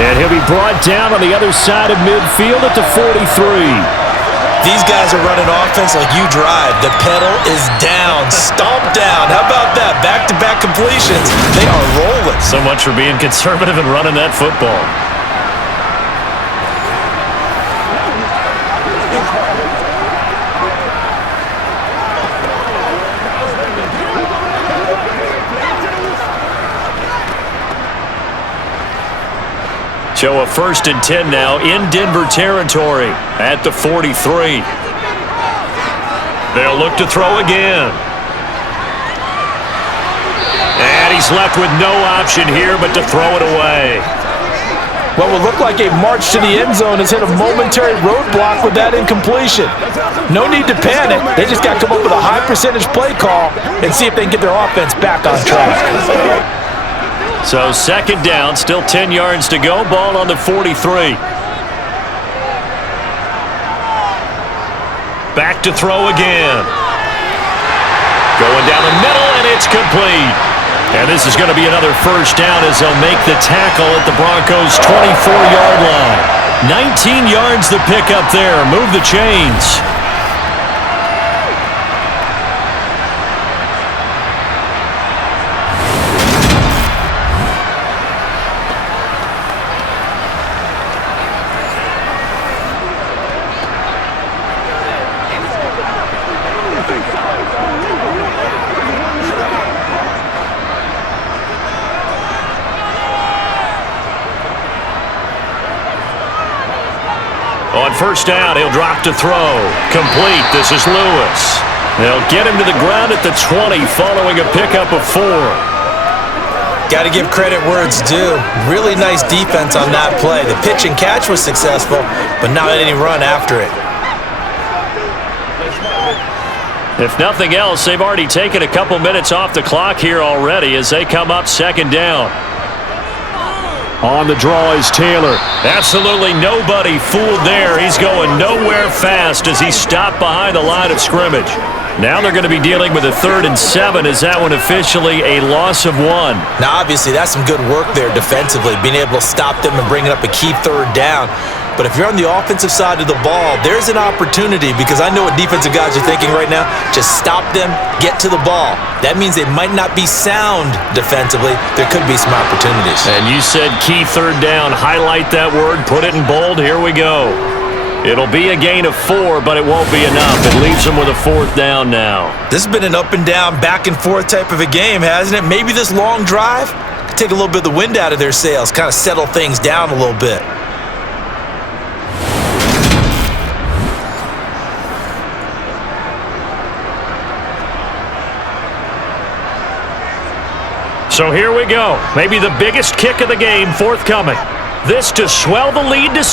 And he'll be brought down on the other side of midfield at the 43. These guys are running offense like you drive. The pedal is down, stomped down. How about that? Back-to-back completions. They are rolling. So much for being conservative and running that football. So a 1st and 10 now in Denver territory at the 43. They'll look to throw again. And he's left with no option here but to throw it away. What will look like a march to the end zone has hit a momentary roadblock with that incompletion. No need to panic. They just got to come up with a high percentage play call and see if they can get their offense back on track. So 2nd down, still 10 yards to go. Ball on the 43. Back to throw again. Going down the middle, and it's complete. And this is going to be another first down as they'll make the tackle at the Broncos' 24-yard line. 19 yards to pick up there. Move the chains. On first down, he'll drop to throw. Complete. This is Lewis. They'll get him to the ground at the 20 following a pickup of 4. Got to give credit where it's due. Really nice defense on that play. The pitch and catch was successful, but not any run after it. If nothing else, they've already taken a couple minutes off the clock here already as they come up 2nd down. On the draw is Taylor. Absolutely nobody fooled there. He's going nowhere fast as he stopped behind the line of scrimmage. Now they're going to be dealing with a 3rd and 7. Is that one officially a loss of 1? Now, obviously, that's some good work there defensively, being able to stop them and bringing up a key 3rd down. But if you're on the offensive side of the ball, there's an opportunity because I know what defensive guys are thinking right now. Just stop them, get to the ball. That means they might not be sound defensively. There could be some opportunities. And you said key 3rd down. Highlight that word. Put it in bold. Here we go. It'll be a gain of 4, but it won't be enough. It leaves them with a 4th down now. This has been an up and down, back and forth type of a game, hasn't it? Maybe this long drive could take a little bit of the wind out of their sails, kind of settle things down a little bit. So here we go. Maybe the biggest kick of the game forthcoming. This to swell the lead to 6.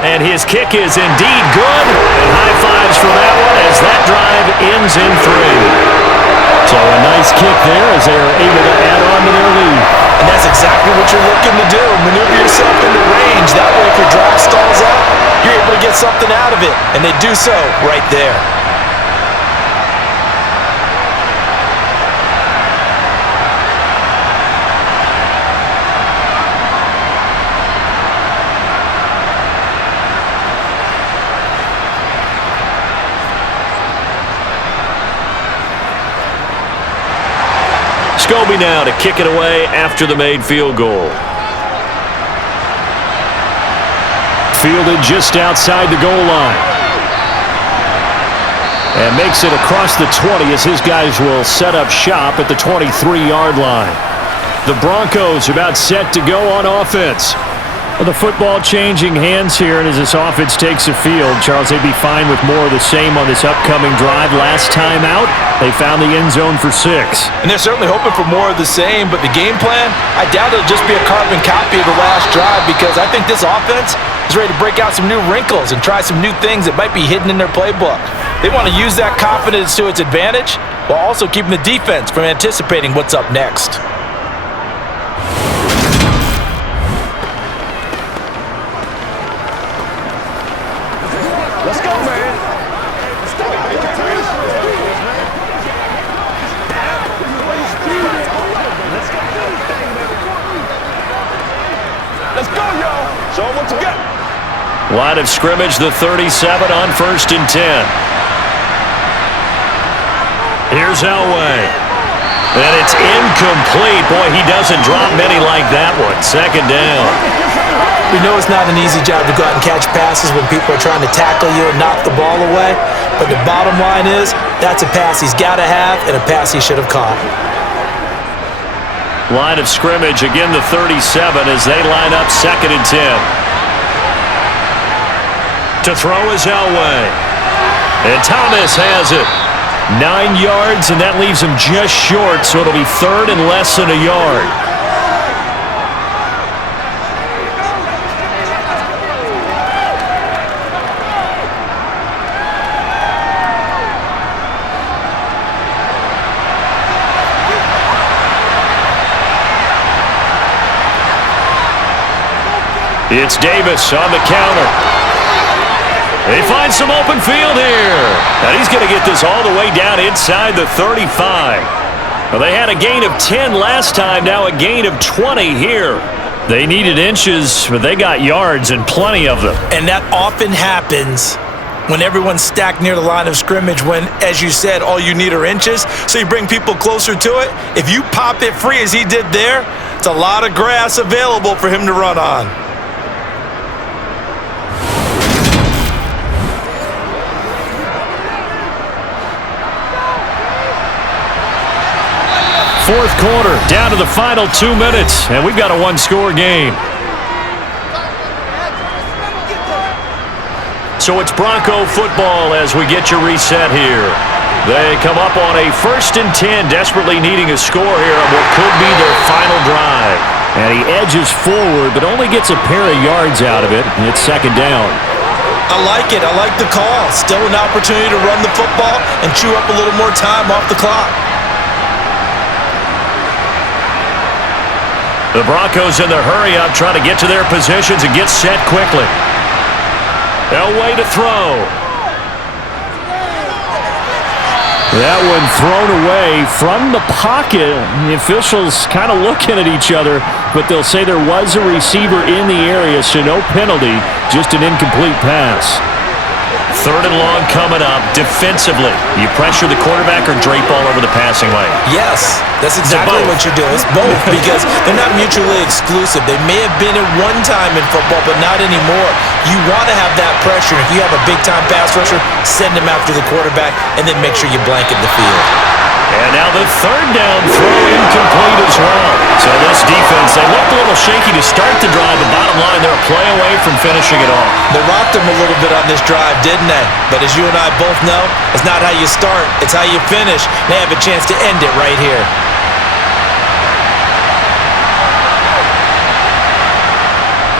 And his kick is indeed good. And high fives for that one as that drive ends in 3. So a nice kick there as they are able to add on to their lead. And that's exactly what you're looking to do. Maneuver yourself into range. That way if your drive stalls out, you're able to get something out of it. And they do so right there. Scobie now to kick it away after the made field goal. Fielded just outside the goal line. And makes it across the 20 as his guys will set up shop at the 23-yard line. The Broncos about set to go on offense. Well, the football changing hands here, and as this offense takes the field, Charles, they'd be fine with more of the same on this upcoming drive. Last time out, they found the end zone for 6. And they're certainly hoping for more of the same, but the game plan, I doubt it'll just be a carbon copy of the last drive because I think this offense is ready to break out some new wrinkles and try some new things that might be hidden in their playbook. They want to use that confidence to its advantage while also keeping the defense from anticipating what's up next. Let's go, man. Let's go, y'all. Show them what you got. Line of scrimmage, the 37 on 1st and 10. Here's Elway. And it's incomplete. Boy, he doesn't drop many like that one. 2nd down. We know it's not an easy job to go out and catch passes when people are trying to tackle you and knock the ball away. But the bottom line is, that's a pass he's got to have and a pass he should have caught. Line of scrimmage, again the 37 as they line up 2nd and 10. To throw is Elway. And Thomas has it. 9 yards, and that leaves him just short, so it'll be 3rd and less than a yard. It's Davis on the counter. They find some open field here. And he's going to get this all the way down inside the 35. Well, they had a gain of 10 last time, now a gain of 20 here. They needed inches, but they got yards and plenty of them. And that often happens when everyone's stacked near the line of scrimmage when, as you said, all you need are inches. So you bring people closer to it. If you pop it free as he did there, it's a lot of grass available for him to run on. Fourth quarter, down to the final 2 minutes, and we've got a one-score game. So it's Bronco football as we get your reset here. They come up on a 1st and 10, desperately needing a score here on what could be their final drive. And he edges forward, but only gets a pair of yards out of it, and it's 2nd down. I like it. I like the call. Still an opportunity to run the football and chew up a little more time off the clock. The Broncos in the hurry-up trying to get to their positions and get set quickly. Elway to throw. That one thrown away from the pocket. The officials kind of looking at each other, but they'll say there was a receiver in the area, so no penalty, just an incomplete pass. 3rd and long coming up. Defensively, you pressure the quarterback or drape all over the passing lane? Yes, that's exactly what you're doing. It's both because they're not mutually exclusive. They may have been at one time in football, but not anymore. You want to have that pressure. If you have a big-time pass rusher, send him after the quarterback and then make sure you blanket the field. And now the third down throw incomplete as well. So this defense, they looked a little shaky to start the drive. The bottom line, they're a play away from finishing it off. They rocked them a little bit on this drive, didn't they? But as you and I both know, it's not how you start, it's how you finish. They have a chance to end it right here.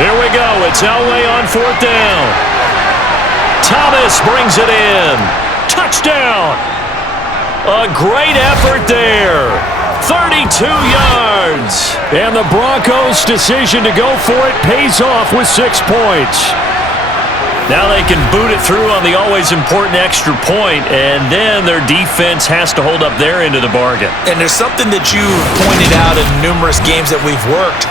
Here we go. It's Elway on fourth down. Thomas brings it in. Touchdown. A great effort there. 32 yards. And the Broncos' decision to go for it pays off with 6 points. Now they can boot it through on the always important extra point, and then their defense has to hold up their end of the bargain. And there's something that you pointed out in numerous games that we've worked.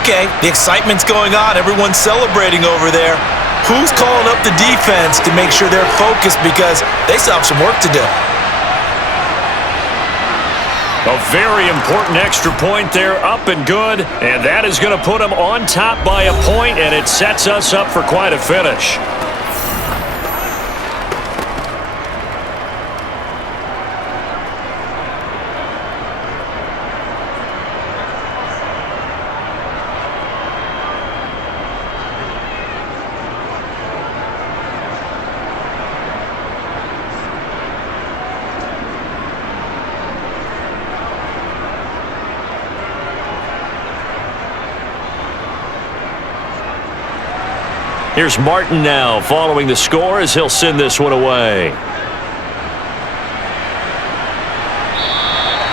Okay, the excitement's going on. Everyone's celebrating over there. Who's calling up the defense to make sure they're focused because they still have some work to do? A very important extra point there, up and good, and that is going to put them on top by a point, and it sets us up for quite a finish. Here's Martin now following the score as he'll send this one away.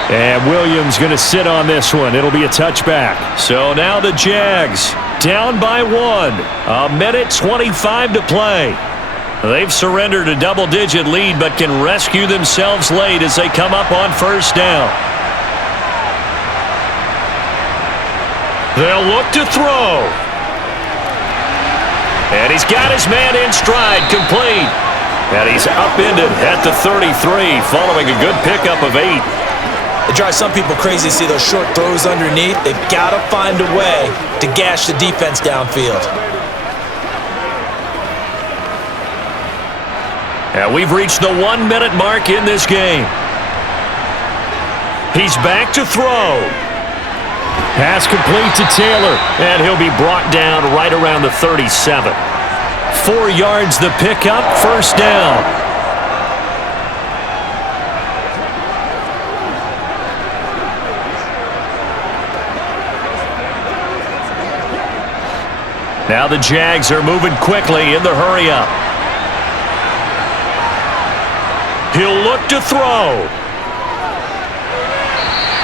And Williams going to sit on this one. It'll be a touchback. So now the Jags down by 1. A minute 25 to play. They've surrendered a double-digit lead but can rescue themselves late as they come up on first down. They'll look to throw. And he's got his man in stride, complete. And he's upended at the 33, following a good pickup of 8. It drives some people crazy to see those short throws underneath. They've got to find a way to gash the defense downfield. And we've reached the 1-minute mark in this game. He's back to throw. Pass complete to Taylor, and he'll be brought down right around the 37. 4 yards the pickup, first down. Now the Jags are moving quickly in the hurry-up. He'll look to throw.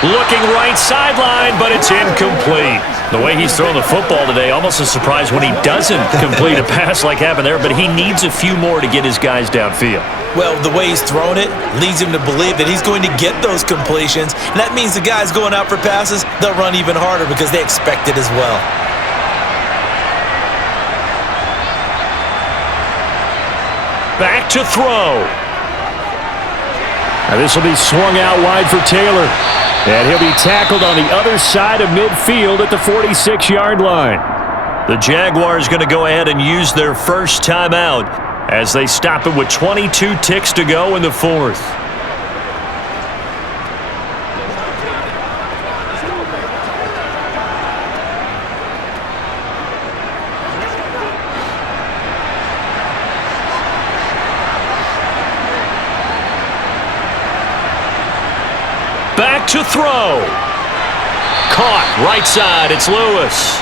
Looking right sideline, but it's incomplete. The way he's throwing the football today, almost a surprise when he doesn't complete a pass like happened there, but he needs a few more to get his guys downfield. Well, the way he's thrown it leads him to believe that he's going to get those completions, and that means the guys going out for passes, they'll run even harder because they expect it as well. Back to throw. Now this will be swung out wide for Taylor. And he'll be tackled on the other side of midfield at the 46-yard line. The Jaguars going to go ahead and use their first timeout as they stop it with 22 ticks to go in the fourth. Back to throw. Caught right side. It's Lewis.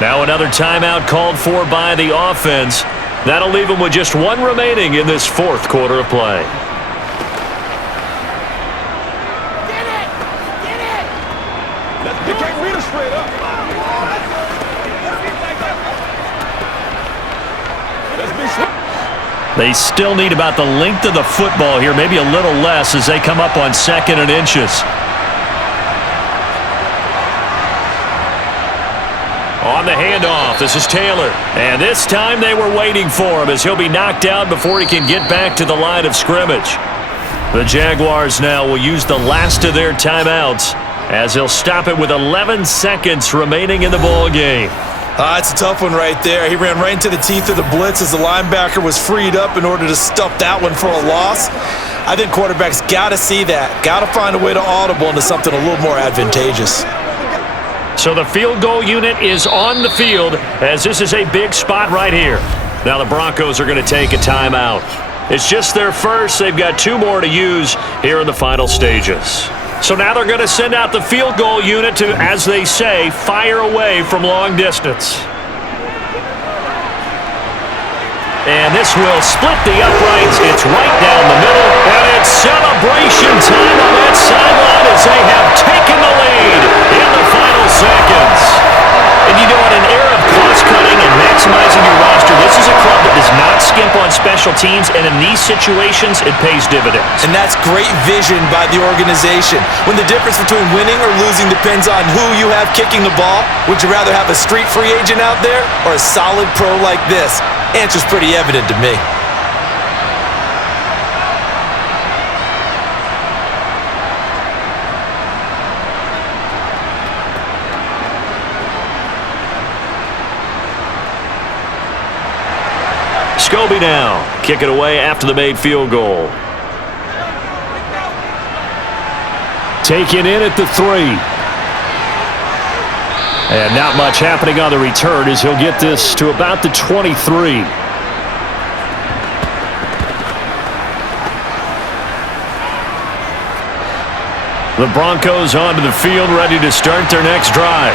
Now another timeout called for by the offense. That'll leave them with just 1 remaining in this fourth quarter of play. Get it! Get it! You can't read it straight up. Let's be straight. They still need about the length of the football here, maybe a little less as they come up on 2nd and inches. On the handoff, this is Taylor. And this time they were waiting for him as he'll be knocked out before he can get back to the line of scrimmage. The Jaguars now will use the last of their timeouts as he'll stop it with 11 seconds remaining in the ball game. It's a tough one right there. He ran right into the teeth of the blitz as the linebacker was freed up in order to stuff that one for a loss. I think quarterbacks got to see that, got to find a way to audible into something a little more advantageous. So the field goal unit is on the field as this is a big spot right here. Now the Broncos are going to take a timeout. It's just their first. They've got 2 more to use here in the final stages. So now they're going to send out the field goal unit to, as they say, fire away from long distance. And this will split the uprights. It's right down the middle. And it's celebration time on that sideline as they have taken the lead in the final seconds. And you know, in an era of cost-cutting and maximizing your roster, this is a club that does not skimp on special teams, and in these situations, it pays dividends. And that's great vision by the organization. When the difference between winning or losing depends on who you have kicking the ball, would you rather have a street free agent out there or a solid pro like this? Answer's pretty evident to me. Scobie now, kick it away after the made field goal. Taken in at the 3. And not much happening on the return as he'll get this to about the 23. The Broncos onto the field, ready to start their next drive.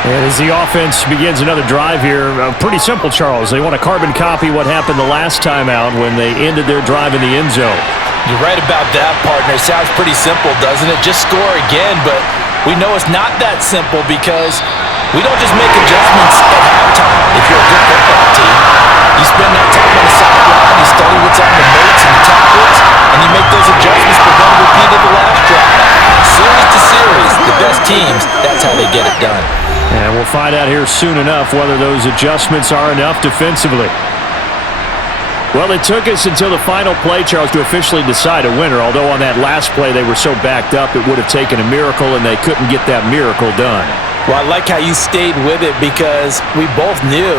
And as the offense begins another drive here, pretty simple, Charles. They want to carbon copy what happened the last time out when they ended their drive in the end zone. You're right about that, partner. It sounds pretty simple, doesn't it? Just score again, but we know it's not that simple because we don't just make adjustments at halftime. If you're a good football team, you spend that time on the sideline, you study what's on the notes and the tablets, and you make those adjustments prevent a repeat of the last drive. Series to series, the best teams, that's how they get it done. And we'll find out here soon enough whether those adjustments are enough defensively. Well, it took us until the final play, Charles, to officially decide a winner, although on that last play they were so backed up it would have taken a miracle, and they couldn't get that miracle done. Well, I like how you stayed with it because we both knew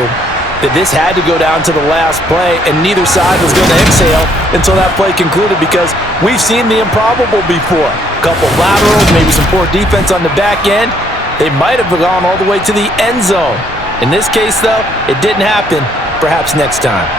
that this had to go down to the last play, and neither side was going to exhale until that play concluded because we've seen the improbable before. A couple laterals, maybe some poor defense on the back end. They might have gone all the way to the end zone. In this case, though, it didn't happen. Perhaps next time.